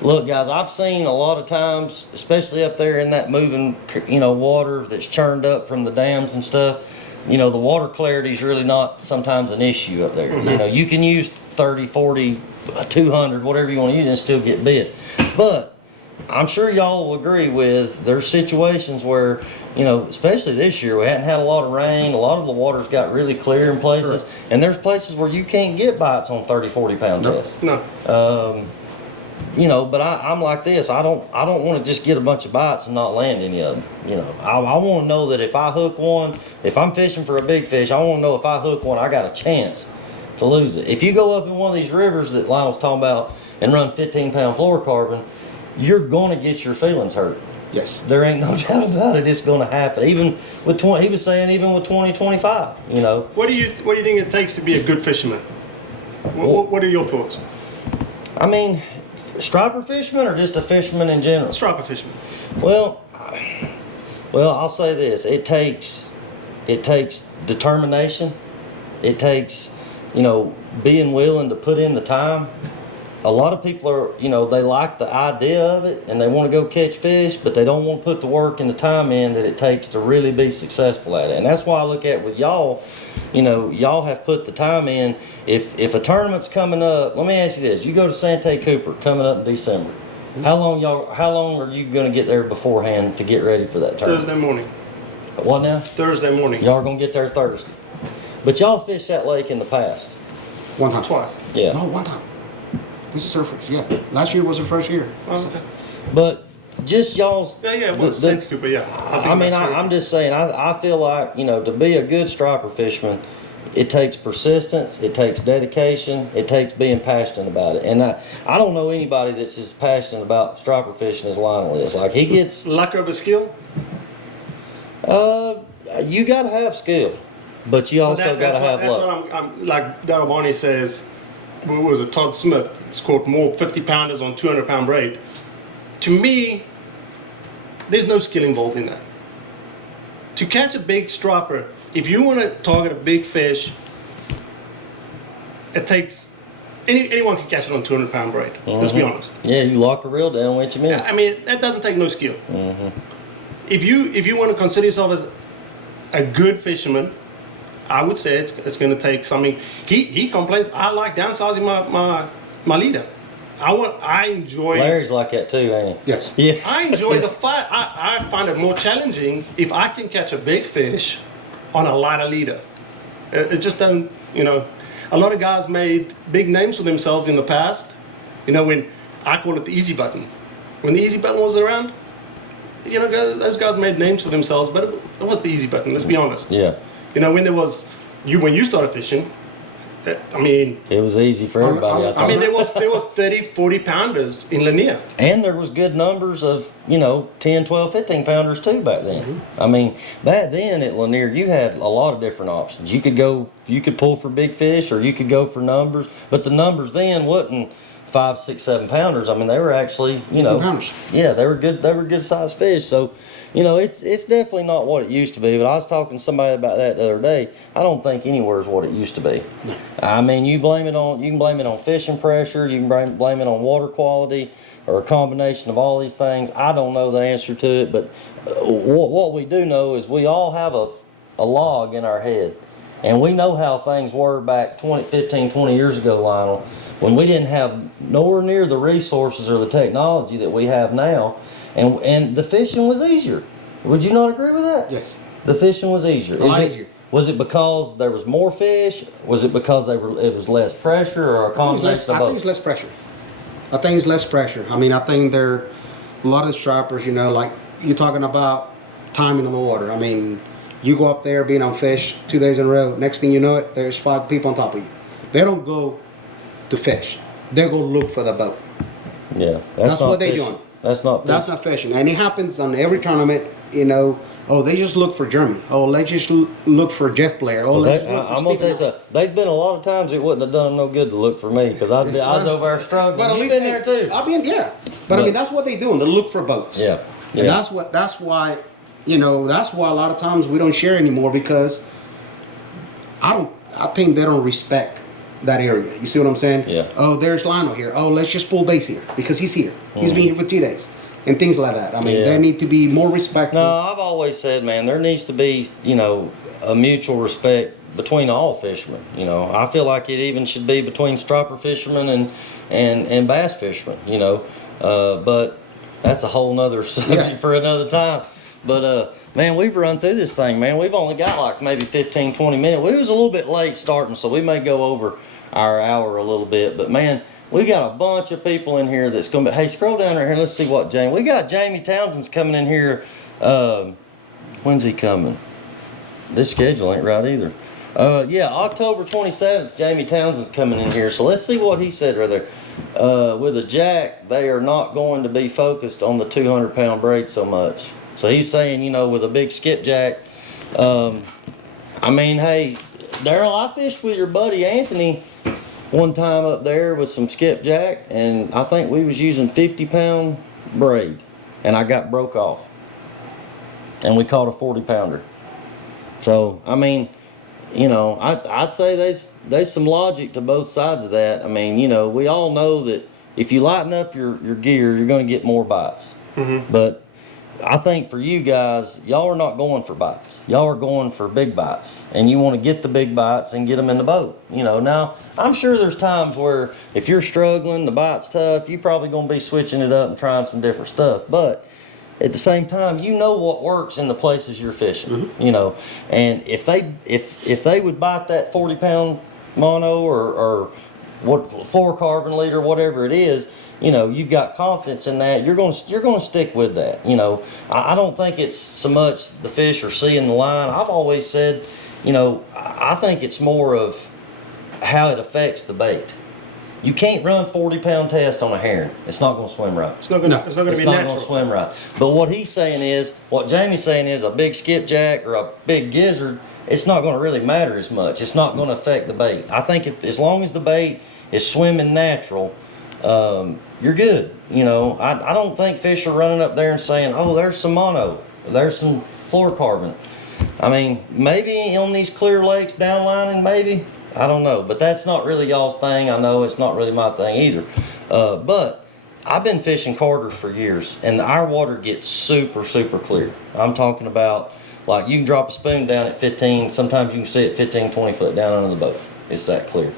look, guys, I've seen a lot of times, especially up there in that moving, water that's churned up from the dams and stuff. The water clarity is really not sometimes an issue up there. You can use 30, 40, 200, whatever you want to use and still get bit. But I'm sure y'all will agree with there's situations where, especially this year, we hadn't had a lot of rain. A lot of the water's got really clear in places. Correct. And there's places where you can't get bites on 30, 40 pound tests. no. But I'm like this. I don't want to just get a bunch of bites and not land any of them. I want to know that if I hook one, if I'm fishing for a big fish, I want to know if I hook one, I got a chance to lose it. If you go up in one of these rivers that Lionel's talking about and run 15-pound fluorocarbon, you're going to get your feelings hurt. Yes. There ain't no doubt about it. It's going to happen. Even with 20, he was saying even with 2025. You know. What do you think it takes to be a good fisherman? What are your thoughts? I mean, striper fisherman or just a fisherman in general? Striper fisherman. Well, I'll say this: it takes determination. It takes, being willing to put in the time. A lot of people are, they like the idea of it and they want to go catch fish, but they don't want to put the work and the time in that it takes to really be successful at it. And that's why I look at with y'all, y'all have put the time in. If a tournament's coming up, let me ask you this: you go to Sante Cooper coming up in December. How long are you going to get there beforehand to get ready for that tournament? Thursday morning. What now? Thursday morning. Y'all are going to get there Thursday. But y'all fished that lake in the past. One time. Twice. Yeah. No, one time. This is our first. Yeah. Last year was our first year. Oh, okay. But just y'all's. Yeah, well, Santa Cooper, yeah. I'm just saying, I feel like, to be a good striper fisherman, it takes persistence, it takes dedication, it takes being passionate about it. And I don't know anybody that's as passionate about striper fishing as Lionel is. Like, he gets. Luck over skill? You got to have skill, but you also got to have luck. That's what I'm like Darryl Barney says. What was it? Todd Smith has caught more 50-pounders on 200-pound braid. To me, there's no skill involved in that. To catch a big striper, if you want to target a big fish, it takes anyone can catch it on 200-pound braid. Let's be honest. Yeah, you lock the reel down, winch him in. I mean, that doesn't take no skill. If you want to consider yourself as a good fisherman, I would say it's going to take something. He complains. I like downsizing my leader. I enjoy. Larry's like that too, ain't he? Yes. Yeah. I enjoy the fight. I find it more challenging if I can catch a big fish on a lighter leader. It just don't. A lot of guys made big names for themselves in the past. When I call it the easy button. When the easy button was around, those guys made names for themselves, but it was the easy button. Let's be honest. Yeah. When you started fishing, I mean, it was easy for everybody. I mean, there was 30, 40 pounders in Lanier. And there was good numbers of, 10, 12, 15 pounders too back then. I mean, back then at Lanier, you had a lot of different options. You could pull for big fish or you could go for numbers, but the numbers then wasn't 5, 6, 7 pounders. I mean, they were actually, pounders. Yeah, they were good sized fish. So, it's definitely not what it used to be. But I was talking to somebody about that the other day. I don't think anywhere is what it used to be. No. I mean, you can blame it on fishing pressure. You can blame it on water quality, or a combination of all these things. I don't know the answer to it, but what we do know is we all have a log in our head, and we know how things were back 15, 20 years ago, Lionel, when we didn't have nowhere near the resources or the technology that we have now. And the fishing was easier. Would you not agree with that? Yes. The fishing was easier. A lot easier. Was it because there was more fish? Was it because it was less pressure, or a combination of both? I think it's less pressure. I mean, I think there are a lot of stripers, like you're talking about timing on the water. I mean, you go up there being on fish 2 days in a row. Next thing you know it, there's 5 people on top of you. They don't go to fish. They go look for the boat. Yeah. That's what they're doing. That's not fishing. That's not fishing. And it happens on every tournament, oh, they just look for Jeremy. Oh, they just look for Jeff Blair. Oh, let's look for I'm going to tell you Stephen. something. There's been a lot of times it wouldn't have done them no good to look for me, because I was over there struggling. But at You've least been there too. Yeah. But I mean, that's what they doing. They look for boats. Yeah. And that's why, that's why a lot of times we don't share anymore, because I think they don't respect that area. You see what I'm saying? Yeah. Oh, there's Lionel here. Oh, let's just pull base here because he's here. He's been here for 2 days. And things like that. I mean, they need to be more respectful. No, I've always said, man, there needs to be, a mutual respect between all fishermen. I feel like it even should be between striper fishermen and bass fishermen, but that's a whole nother subject for another time. But, man, we've run through this thing, man. We've only got like maybe 15, 20 minutes. We was a little bit late starting, so we may go over our hour a little bit. But, man, we got a bunch of people in here that's going to be... Hey, scroll down right here. Let's see what Jamie... We got Jamie Townsend's coming in here. When's he coming? This schedule ain't right either. Yeah, October 27th, Jamie Townsend's coming in here. So let's see what he said right there. with a jack, they are not going to be focused on the 200-pound braid so much. So he's saying, you know, with a big skipjack, I mean, hey, Daryl, I fished with your buddy Anthony one time up there with some skipjack, and I think we was using 50-pound braid, and I got broke off, and we caught a 40-pounder. So I mean, you know, I'd say there's some logic to both sides of that. I mean, you know, we all know that if you lighten up your gear, you're going to get more bites. But I think for you guys, y'all are not going for bites. Y'all are going for big bites, and you want to get the big bites and get them in the boat. You know, now I'm sure there's times where if you're struggling, the bite's tough, you're probably going to be switching it up and trying some different stuff. But at the same time, you know what works in the places you're fishing. You know, and if they would bite that 40-pound mono or what fluorocarbon leader, whatever it is, you know, you've got confidence in that. You're going to stick with that. You know, I don't think it's so much the fish are seeing the line. I've always said, you know, I think it's more of how it affects the bait. You can't run 40-pound test on a herring. It's not going to swim right. It's not going to be It's natural. not going to swim right. But what he's saying is, what Jamie's saying is, a big skipjack or a big gizzard, it's not going to really matter as much. It's not going to affect the bait. I think as long as the bait is swimming natural, you're good. You know, I don't think fish are running up there and saying, oh, there's some mono, there's some fluorocarbon. I mean, maybe on these clear lakes downlining, maybe. I don't know, but that's not really y'all's thing. I know it's not really my thing either. But I've been fishing Carters for years, and our water gets super, super clear. I'm talking about, like, you can drop a spoon down at 15, sometimes you can see it 15, 20 foot down under the boat. It's that clear.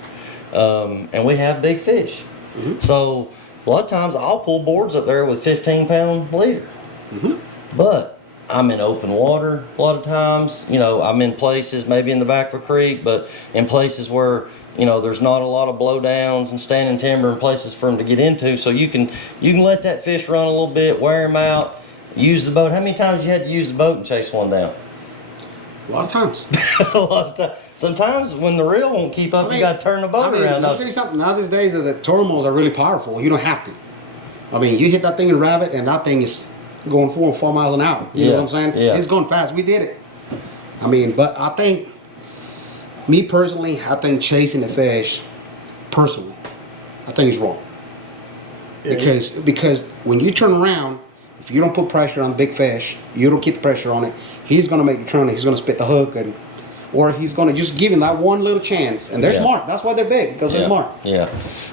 And we have big fish. So a lot of times I'll pull boards up there with 15-pound leader. But I'm in open water a lot of times. You know, I'm in places, maybe in the back of a creek, but in places where, you know, there's not a lot of blowdowns and standing timber and places for them to get into. So you can let that fish run a little bit, wear him out, use the boat. How many times you had to use the boat and chase one down? A lot of times. A lot of times. Sometimes when the reel won't keep up, you got to turn the boat around. I'll tell you something. Now these days, the turmoils are really powerful. You don't have to. I mean, you hit that thing and rabbit, and that thing is going 4 or 5 miles an hour. You know what I'm saying? Yeah. It's going fast. We did it. I mean, but I think, me personally, I think chasing the fish, personally, I think is wrong. Yeah, Because when you turn around, if you don't put pressure on the big fish, you don't keep the pressure on it, he's going to make the turn, he's going to spit the hook, or he's going to just give him that one little chance. And they're smart. That's why they're big, because they're smart. Yeah.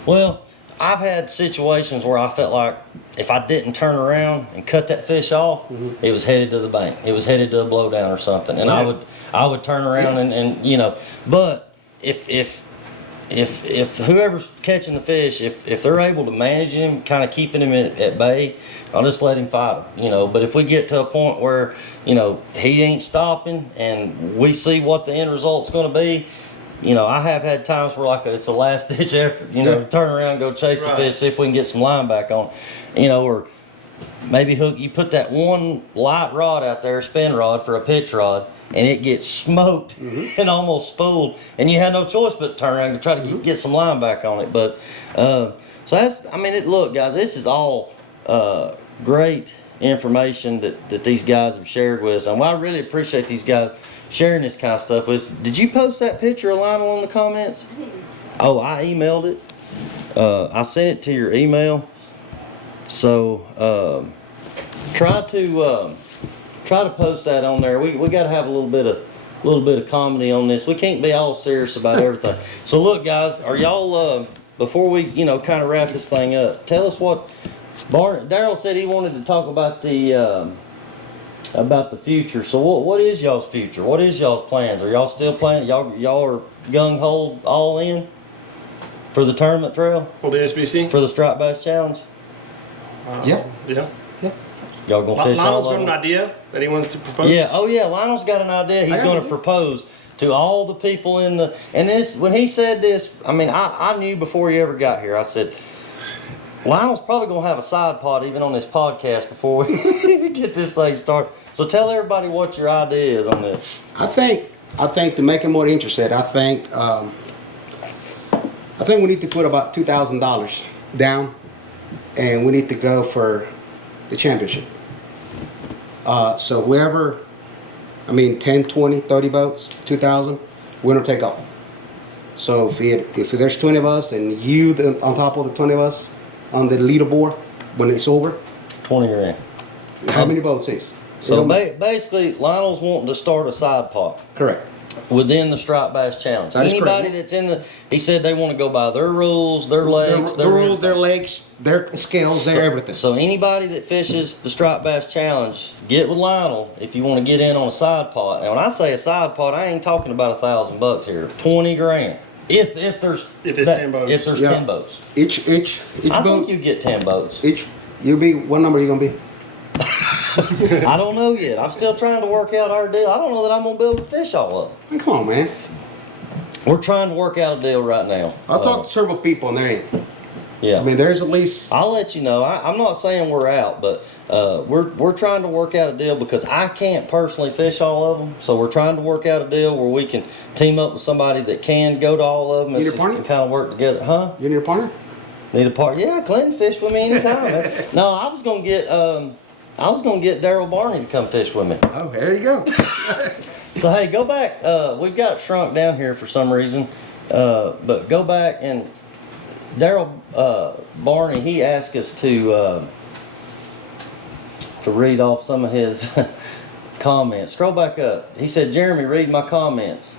Well, I've had situations where I felt like if I didn't turn around and cut that fish off, it was headed to the bank. It was headed to a blowdown or something. And I would turn around and you know, but if whoever's catching the fish, if they're able to manage him, kind of keeping him at bay, I'll just let him fight him, you know. But if we get to a point where, you know, he ain't stopping and we see what the end result's going to be, you know, I have had times where like it's a last ditch effort, you know, turn around, go chase the fish, see if we can get some line back on, you know, or maybe hook, you put that one light rod out there, spin rod for a pitch rod, and it gets smoked and almost spooled, and you had no choice but to turn around and try to get some line back on it. But so that's, I mean, look, guys, this is all great information that these guys have shared with us, and I really appreciate these guys sharing this kind of stuff with us. Did you post that picture of Lionel in the comments? Oh, I emailed it. I sent it to your email. So try to post that on there. We got to have a little bit of comedy on this. We can't be all serious about everything. So look, guys, are y'all before we kind of wrap this thing up? Tell us what Daryl said he wanted to talk about the future. So what is y'all's future? What is y'all's plans? Are y'all still planning? Y'all are gung-ho all in for the tournament trail? For the SBC? For the Striped Bass Challenge? Yeah. Y'all gonna fish all Lionel's got of an them? idea that he wants to propose? Yeah, oh yeah, Lionel's got an idea. He's going to propose to all the people in the, and this, when he said this, I mean, I knew before he ever got here, I said, Lionel's probably going to have a side pod even on this podcast before we get this thing started. So tell everybody what your idea is on this. I think to make it more interested, I think we need to put about $2,000 down, and we need to go for the championship. So whoever, 10, 20, 30 boats, 2,000, winner take all. So if there's 20 of us and on top of the 20 of us on the leaderboard when it's over, 20 grand. how many boats is? So basically, Lionel's wanting to start a side pot Correct. within the Striped Bass Challenge. That is Anybody correct. that's he said they want to go by their rules, their legs, The rules, their legs, their scales, their everything. So anybody that fishes the Striped Bass Challenge, get with Lionel if you want to get in on a side pot. And when I say a side pot, I ain't talking about $1,000 here. 20 grand. If there's 10 boats. If there's Yeah. 10 boats. Each I boat, think you get 10 boats. you'll be, what number you gonna be? I don't know yet. I'm still trying to work out our deal. I don't know that I'm gonna be able to fish all of them. Man, come on, man. We're trying to work out a deal right now. I'll talk to several people and there ain't. Yeah. There's at least, I'll let you know. I'm not saying we're out, but we're trying to work out a deal because I can't personally fish all of them. So we're trying to work out a deal where we can team up with somebody that can go to all of them Need a and partner? kind of work together. Huh? you need a partner? Need a partner? Yeah, Clinton fish with me anytime. Man. No, I was gonna get Daryl Barney to come fish with me. Oh, there you go. So hey, go back. We've got it shrunk down here for some reason, but go back and Daryl Barney. He asked us to read off some of his comments. Scroll back up. He said, "Jeremy, read my comments.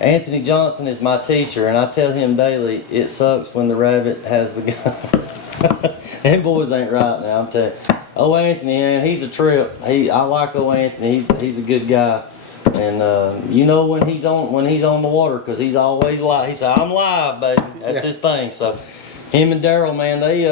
Anthony Johnson is my teacher, and I tell him daily it sucks when the rabbit has the gun." Them boys ain't right now. I'm telling you. Oh, Anthony, man, he's a trip. I like old Anthony. He's a good guy. And you know when he's on the water, because he's always live. He said, "I'm live, baby." That's Yeah. his thing. So him and Daryl, man, they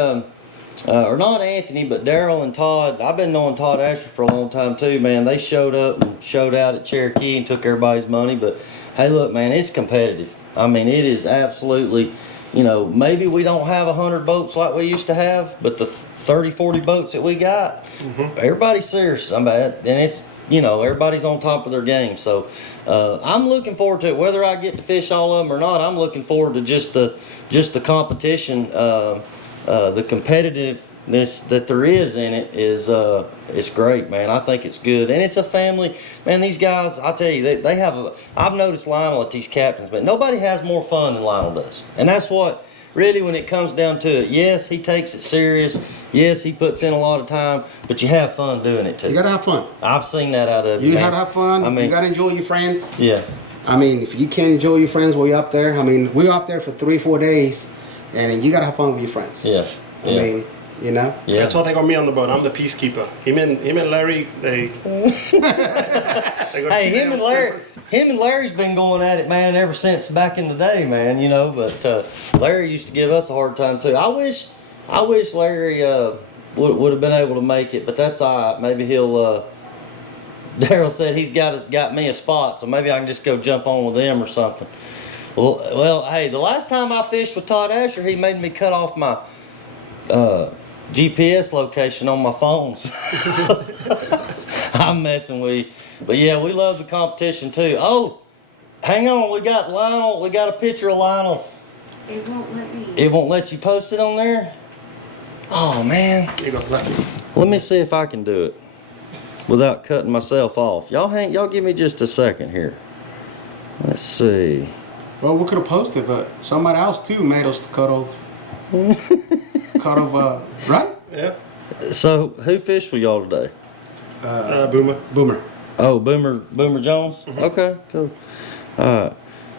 or not Anthony, but Daryl and Todd. I've been knowing Todd Asher for a long time too, man. They showed up and showed out at Cherokee and took everybody's money. But hey, look, man, it's competitive. It is absolutely. Maybe we don't have 100 boats like we used to have, but the 30, 40 boats that we got, everybody's serious about it, and it's. Everybody's on top of their game. So I'm looking forward to it. Whether I get to fish all of them or not, I'm looking forward to just the competition, the competitiveness that there is in it is it's great, man. I think it's good, and it's a family. Man, these guys, I tell you, they have I've noticed Lionel at these captains, but nobody has more fun than Lionel does, and that's what. Really, when it comes down to it, yes, he takes it serious. Yes, he puts in a lot of time, but you have fun doing it too. You gotta have fun. I've seen that out of you. You man. gotta have fun. You gotta enjoy your friends. Yeah. If you can't enjoy your friends while you're up there, we're up there for 3-4 days, and you gotta have fun with your friends. Yes. Yeah. Yeah. That's why they got me on the boat. I'm the peacekeeper. Him and Larry, they. Hey, him and Larry's been going at it, man, ever since back in the day, man. But Larry used to give us a hard time too. I wish Larry would have been able to make it, but that's all right. Maybe he'll. Daryl said he's got me a spot, so maybe I can just go jump on with them or something. Well, hey, the last time I fished with Todd Asher, he made me cut off my GPS location on my phones. I'm messing with you. But yeah, we love the competition too. Oh, hang on, we got Lionel. We got a picture of Lionel. It won't let me. It won't let you post it on there? Oh man. You got lucky. Let me see if I can do it without cutting myself off. Y'all give me just a second here. Let's see. Well, we could have posted, but somebody else too made us cut off. Right? Yeah. So who fished with y'all today? Boomer. Boomer. Oh, Boomer Jones? Okay, cool. Alright.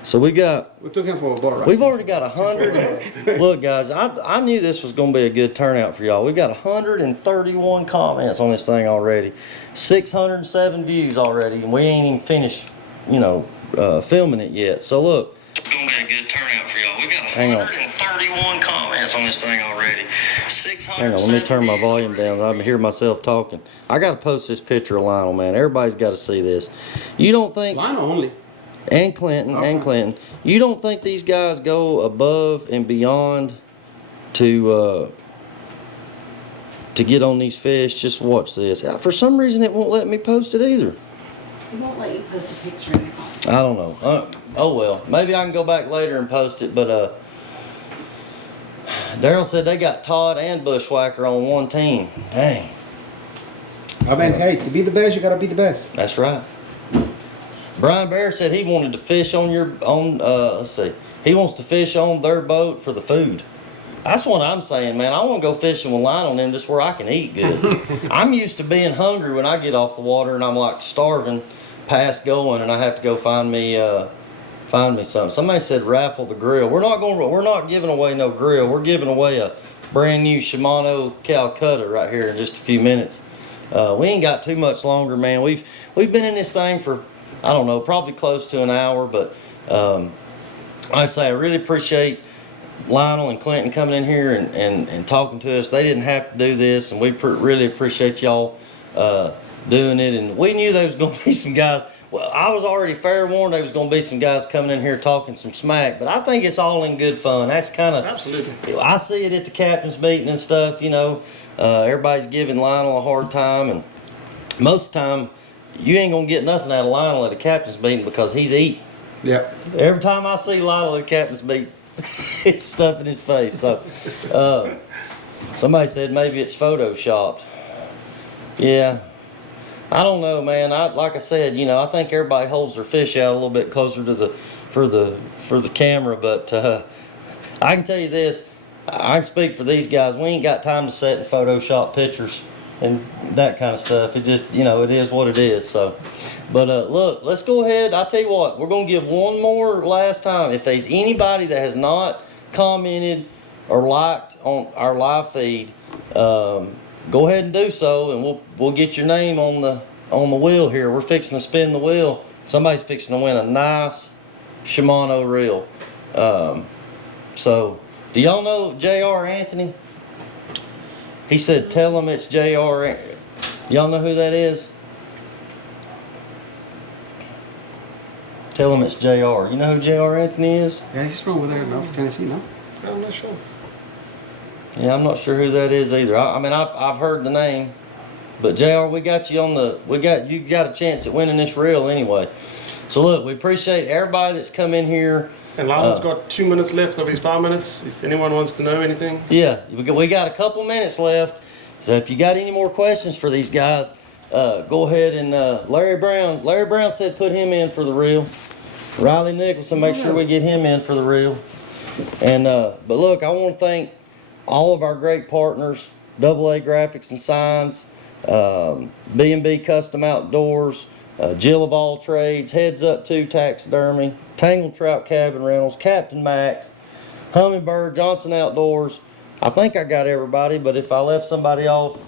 So we took him for a bar ride. We've already got 100. Look, guys, I knew this was going to be a good turnout for y'all. We got 131 comments on this thing already, 607 views already, and we ain't even finished, filming it yet. So look, it's going to be a good turnout for y'all. We got 131 comments on this thing already. Hang on, let me turn my volume down. I can hear myself talking. I got to post this picture of Lionel, man. Everybody's got to see this. You don't think? Lionel only. And Clinton. You don't think these guys go above and beyond to get on these fish? Just watch this. For some reason, it won't let me post it either. It won't let you post a picture in your phone. I don't know. Oh well, maybe I can go back later and post it. But Daryl said they got Todd and Bushwhacker on one team. Dang. I mean, hey, to be the best, you gotta be the best. That's right. Brian Bear said he wanted to fish on let's see, he wants to fish on their boat for the food. That's what I'm saying, man. I want to go fishing with Lionel and them just where I can eat good. I'm used to being hungry when I get off the water and I'm like starving past going and I have to go find me something. Somebody said raffle the grill. We're not giving away no grill. We're giving away a brand new Shimano Calcutta right here in just a few minutes. We ain't got too much longer, man. We've been in this thing for, I don't know, probably close to an hour, but I say I really appreciate Lionel and Clinton coming in here and talking to us. They didn't have to do this, and we really appreciate y'all doing it. And we knew there was going to be some guys. Well, I was already fair warned there was going to be some guys coming in here talking some smack, but I think it's all in good fun. That's kind of, Absolutely. I see it at the captain's meeting and stuff, you know. Everybody's giving Lionel a hard time, and most of the time, you ain't going to get nothing out of Lionel at a captain's meeting because he's eating. Yep. Every time I see Lionel at a captain's meeting, it's stuff in his face. So, somebody said maybe it's photoshopped. Yeah. I don't know, man. Like I said, you know, I think everybody holds their fish out a little bit closer to for the camera, but I can tell you this, I can speak for these guys. We ain't got time to sit and Photoshop pictures and that kind of stuff. It just, you know, it is what it is. So, but look, let's go ahead. I'll tell you what, we're gonna give one more last time. If there's anybody that has not commented or liked on our live feed, go ahead and do so, and we'll get your name on the wheel here. We're fixing to spin the wheel. Somebody's fixing to win a nice Shimano reel. So, do y'all know J.R. Anthony? He said, "Tell him it's J.R." Y'all know who that is? Tell him it's J.R. You know who J.R. Anthony is? Yeah, he's from over there in North Tennessee, no? I'm not sure. Yeah, I'm not sure who that is either. I mean, I've heard the name, but JR, we got you you got a chance at winning this reel anyway. So look, we appreciate everybody that's come in here. And Lionel's got 2 minutes left of his 5 minutes. If anyone wants to know anything. Yeah, we got a couple minutes left. So if you got any more questions for these guys, go ahead and Larry Brown said put him in for the reel. Riley Nicholson, make sure we get him in for the reel. And but look, I want to thank all of our great partners, AA Graphics and Signs, B&B Custom Outdoors, Jill of All Trades, Heads Up 2 Taxidermy, Tangled Trout Cabin Rentals, Captain Max, Hummingbird, Johnson Outdoors. I think I got everybody, but if I left somebody off,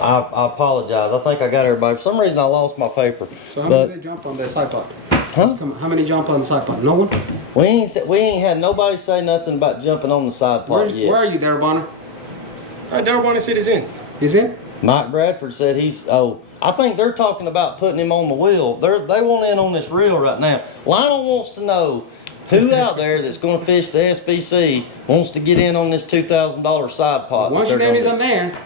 I apologize. I think I got everybody. For some reason, I lost my paper. So how many they jump on that side pot? Huh? How many jump on the side pot? No one? We ain't had nobody say nothing about jumping on the side pot yet. Where are you there, Bonner? Darryl Bonnie said he's in. He's in? Mike Bradford said I think they're talking about putting him on the wheel. They want in on this reel right now. Lionel wants to know who out there that's going to fish the SBC wants to get in on this $2,000 side pot. Once your name is on there,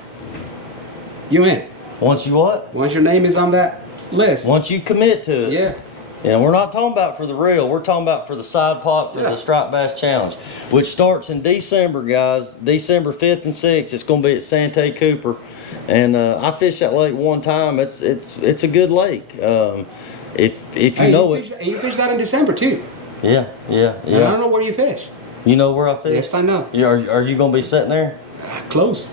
you in. Once you what? Once your name is on that list. Once you commit to it. Yeah. And we're not talking about for the reel. We're talking about for the side pot for the Striped Bass Challenge, which starts in December, guys. December 5th and 6th. It's going to be at Sante Cooper. And I fished that lake one time. It's a good lake. If you know it. You fished that in December too. Yeah. And I don't know where you fish. You know where I fish? Yes, I know. Are you gonna be sitting there? Close.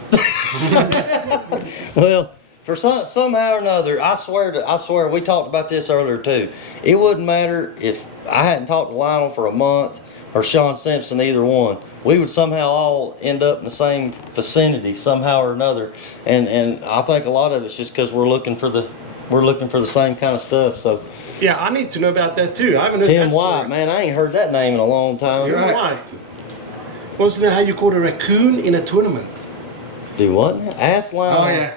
Well, for somehow or another, I swear, we talked about this earlier too. It wouldn't matter if I hadn't talked to Lionel for a month or Sean Simpson, either one. We would somehow all end up in the same vicinity somehow or another. And I think a lot of it's just because we're looking for the same kind of stuff. So. Yeah, I need to know about that too. I haven't heard Tim that story. White, man, I ain't heard that name in a long time. Tim White. Wasn't that how you caught a raccoon in a tournament? Do what? Ask Lionel. Oh yeah.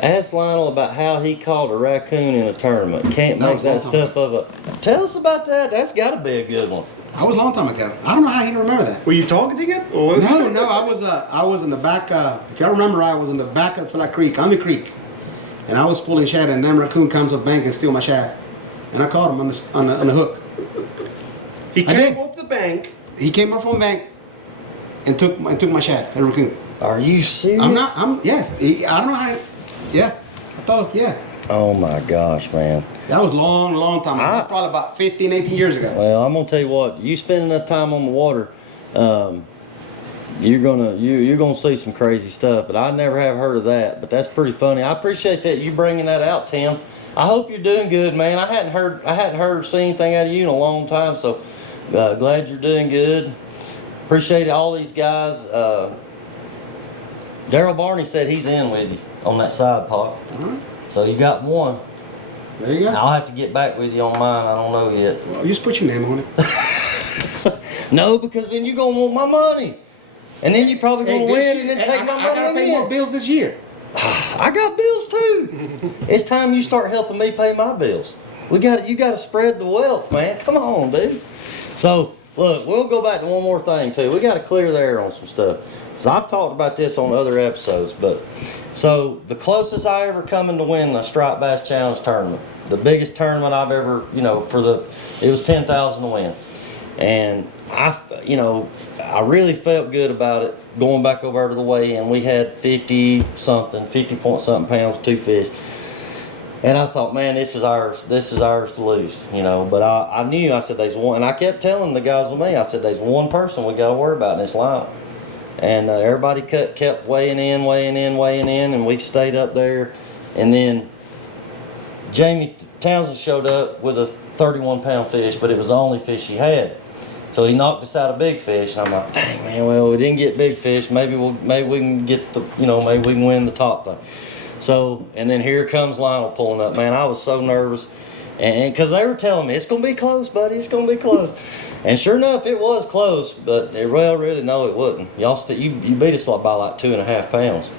Ask Lionel about how he caught a raccoon in a tournament. Can't make that stuff of a. Tell us about that. That's got to be a good one. That was a long time ago. I don't know how he didn't remember that. Were you targeting it? Or No, I was in the back. If y'all remember, I was in the back of Flat Creek, on the creek, and I was pulling shad, and then raccoon comes up the bank and steal my shad, and I caught him on the hook. He came off the bank. He came up from the bank, and took my shot at a raccoon. Are you serious? Yes. I don't know how. Yeah. I thought, yeah. Oh my gosh, man. That was long time ago. That was probably about 15, 18 years ago. Well, I'm gonna tell you what. You spend enough time on the water, you're gonna see some crazy stuff. But I never have heard of that. But that's pretty funny. I appreciate that you bringing that out, Tim. I hope you're doing good, man. I hadn't heard or seen anything out of you in a long time. So glad you're doing good. Appreciate all these guys. Daryl Barney said he's in with you on that side pot. So you got one. There you go. I'll have to get back with you on mine. I don't know yet. Well, you just put your name on it. No, because then you're gonna want my money, and then you probably gonna win and then take my money. I gotta pay more bills this year. I got bills too. It's time you start helping me pay my bills. You gotta spread the wealth, man. Come on, dude. So look, we'll go back to one more thing too. We gotta clear the air on some stuff. So I've talked about this on other episodes, but so the closest I ever coming to win the Striped Bass Challenge tournament, the biggest tournament I've ever, it was 10,000 to win. And I really felt good about it going back over to the weigh in. We had 50 point something pounds, 2 fish. And I thought, man, this is ours to lose, but I knew, I said, there's one, and I kept telling the guys with me, I said, there's one person we got to worry about in this line. And everybody kept weighing in, and we stayed up there. And then Jamie Townsend showed up with a 31-pound fish, but it was the only fish he had. So he knocked us out a big fish, and I'm like, dang, man, well, we didn't get big fish. Maybe we can get maybe we can win the top thing. So, and then here comes Lionel pulling up. Man, I was so nervous. And because they were telling me, it's going to be close, buddy, it's going to be close. And sure enough, it was close, but really, no, it wasn't. You beat us by like 2.5 pounds.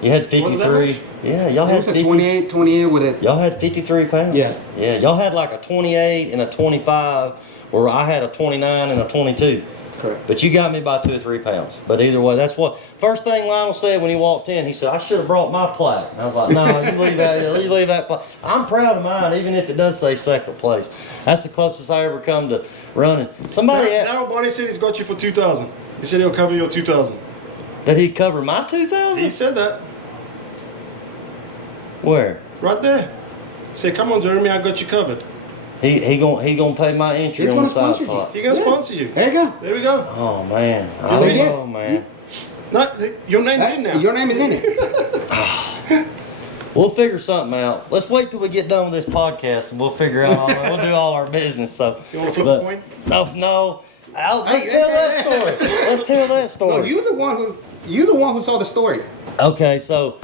You had 53. Yeah, y'all had 28 with it. Y'all had 53 pounds. Yeah. Yeah, y'all had like a 28 and a 25, where I had a 29 and a 22. Correct. But you got me by 2 or 3 pounds. But either way, that's what first thing Lionel said when he walked in. He said, "I should have brought my plaque." And I was like, "No, you leave that plaque." I'm proud of mine, even if it does say second place. That's the closest I ever come to running. Daryl Barney said he's got you for 2,000. He said he'll cover your 2,000. Did he cover my 2,000? He said that. Where? Right there. Say, come on, Jeremy, I got you covered. He gonna pay my entry He's on gonna the side sponsor you. pot. He gonna sponsor you. There you go. There we go. Oh man, I Yes, don't yes. know, man. No, your name's in now. Your name is in it. We'll figure something out. Let's wait till we get done with this podcast, and we'll figure out. We'll do all our business. So You want to flip a coin? No. Let's tell that story. Let's tell that No, story. you're the one who saw the story. Okay, so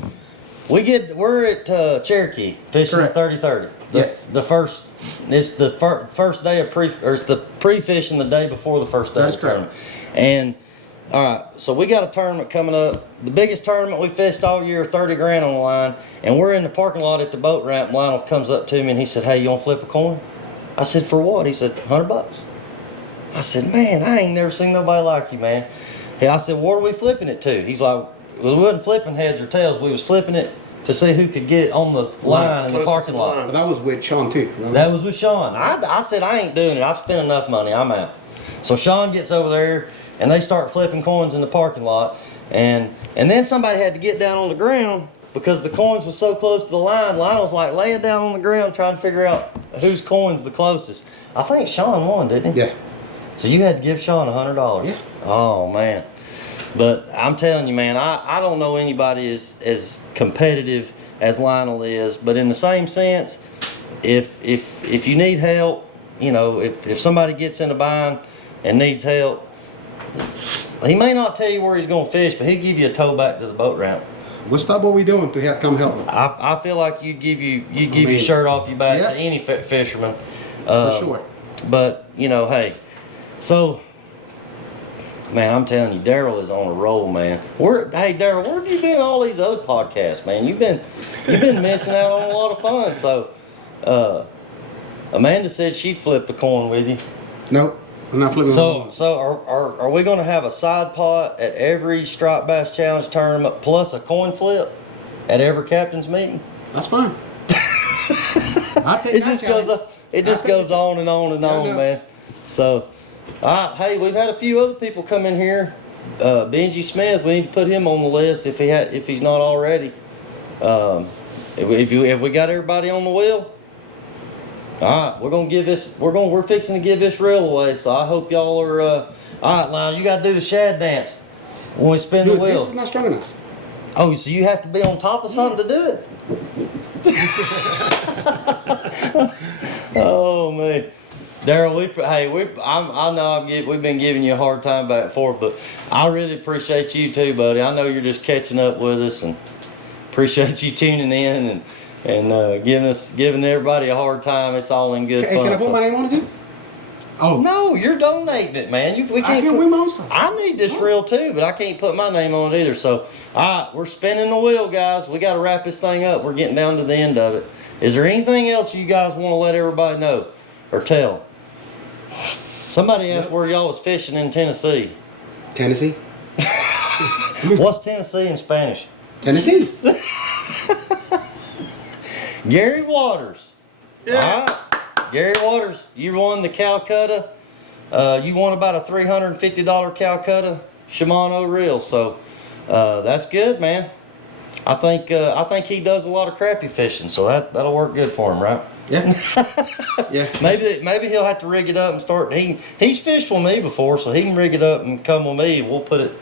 we're at Cherokee fishing Correct. the 30-30. Yes. It's the first day of it's the pre-fishing the day before the first day That of is the tournament. And all right, so we got a tournament coming up. The biggest tournament we fished all year, 30 grand on the line. And we're in the parking lot at the boat ramp. Lionel comes up to me and he said, "Hey, you want to flip a coin?" I said, "For what?" He said, $100. I said, "Man, I ain't never seen nobody like you, man." I said, "What are we flipping it to?" He's like, "Well, we wasn't flipping heads or tails. We was flipping it to see who could get it on the line in the closest parking to the lot." line. But that was with Sean too. Remember? That was with Sean. I said, "I ain't doing it. I've spent enough money. I'm out." So Sean gets over there, and they start flipping coins in the parking lot. And then somebody had to get down on the ground because the coins was so close to the line. Lionel's like laying down on the ground trying to figure out whose coin's the closest. I think Sean won, didn't he? Yeah. So you had to give Sean $100. Yeah. Oh man. But I'm telling you, man, I don't know anybody as competitive as Lionel is. But in the same sense, if you need help, if somebody gets in a bind and needs help, he may not tell you where he's going to fish, but he'll give you a tow back to the boat ramp. We'll stop what we're doing to come help him. I feel like you'd give your shirt off your back Yeah. to any fisherman. For sure. But hey, so man, I'm telling you, Daryl is on a roll, man. Hey Daryl, where have you been all these other podcasts, man? You've been missing out on a lot of fun. So Amanda said she'd flip the coin with you. Nope. I'm not flipping. So are we going to have a side pot at every Striped Bass Challenge tournament plus a coin flip at every captain's meeting? That's fine. I take It just goes on and on and on, no. man. So, hey, we've had a few other people come in here. Benji Smith, we need to put him on the list if he's not already. If we got everybody on the wheel, all right, we're fixing to give this reel away. So I hope y'all are. All right, Lionel, you got to do the shad dance when we spin the Dude, wheel. this is not strong enough. Oh, so you have to be on top of something to do it? Oh man, Daryl, I know we've been giving you a hard time back and forth, but I really appreciate you too, buddy. I know you're just catching up with us, and appreciate you tuning in and giving everybody a hard time. It's all in good Hey, fun. can I put my name on it too? Oh, No, you're donating it, man. We I can't put- win my own stuff. I need this reel too, but I can't put my name on it either. So, all right, we're spinning the wheel, guys. We got to wrap this thing up. We're getting down to the end of it. Is there anything else you guys want to let everybody know or tell? Somebody asked where y'all was fishing in Tennessee. Tennessee? What's Tennessee in Spanish? Tennessee. Gary Waters. Yeah. All right. Gary Waters, you won the Calcutta. You won about a $350 Calcutta Shimano reel. So that's good, man. I think he does a lot of crappie fishing, so that'll work good for him, right? Yeah. Yeah. Maybe he'll have to rig it up and start. He's fished with me before, so he can rig it up and come with me. We'll put it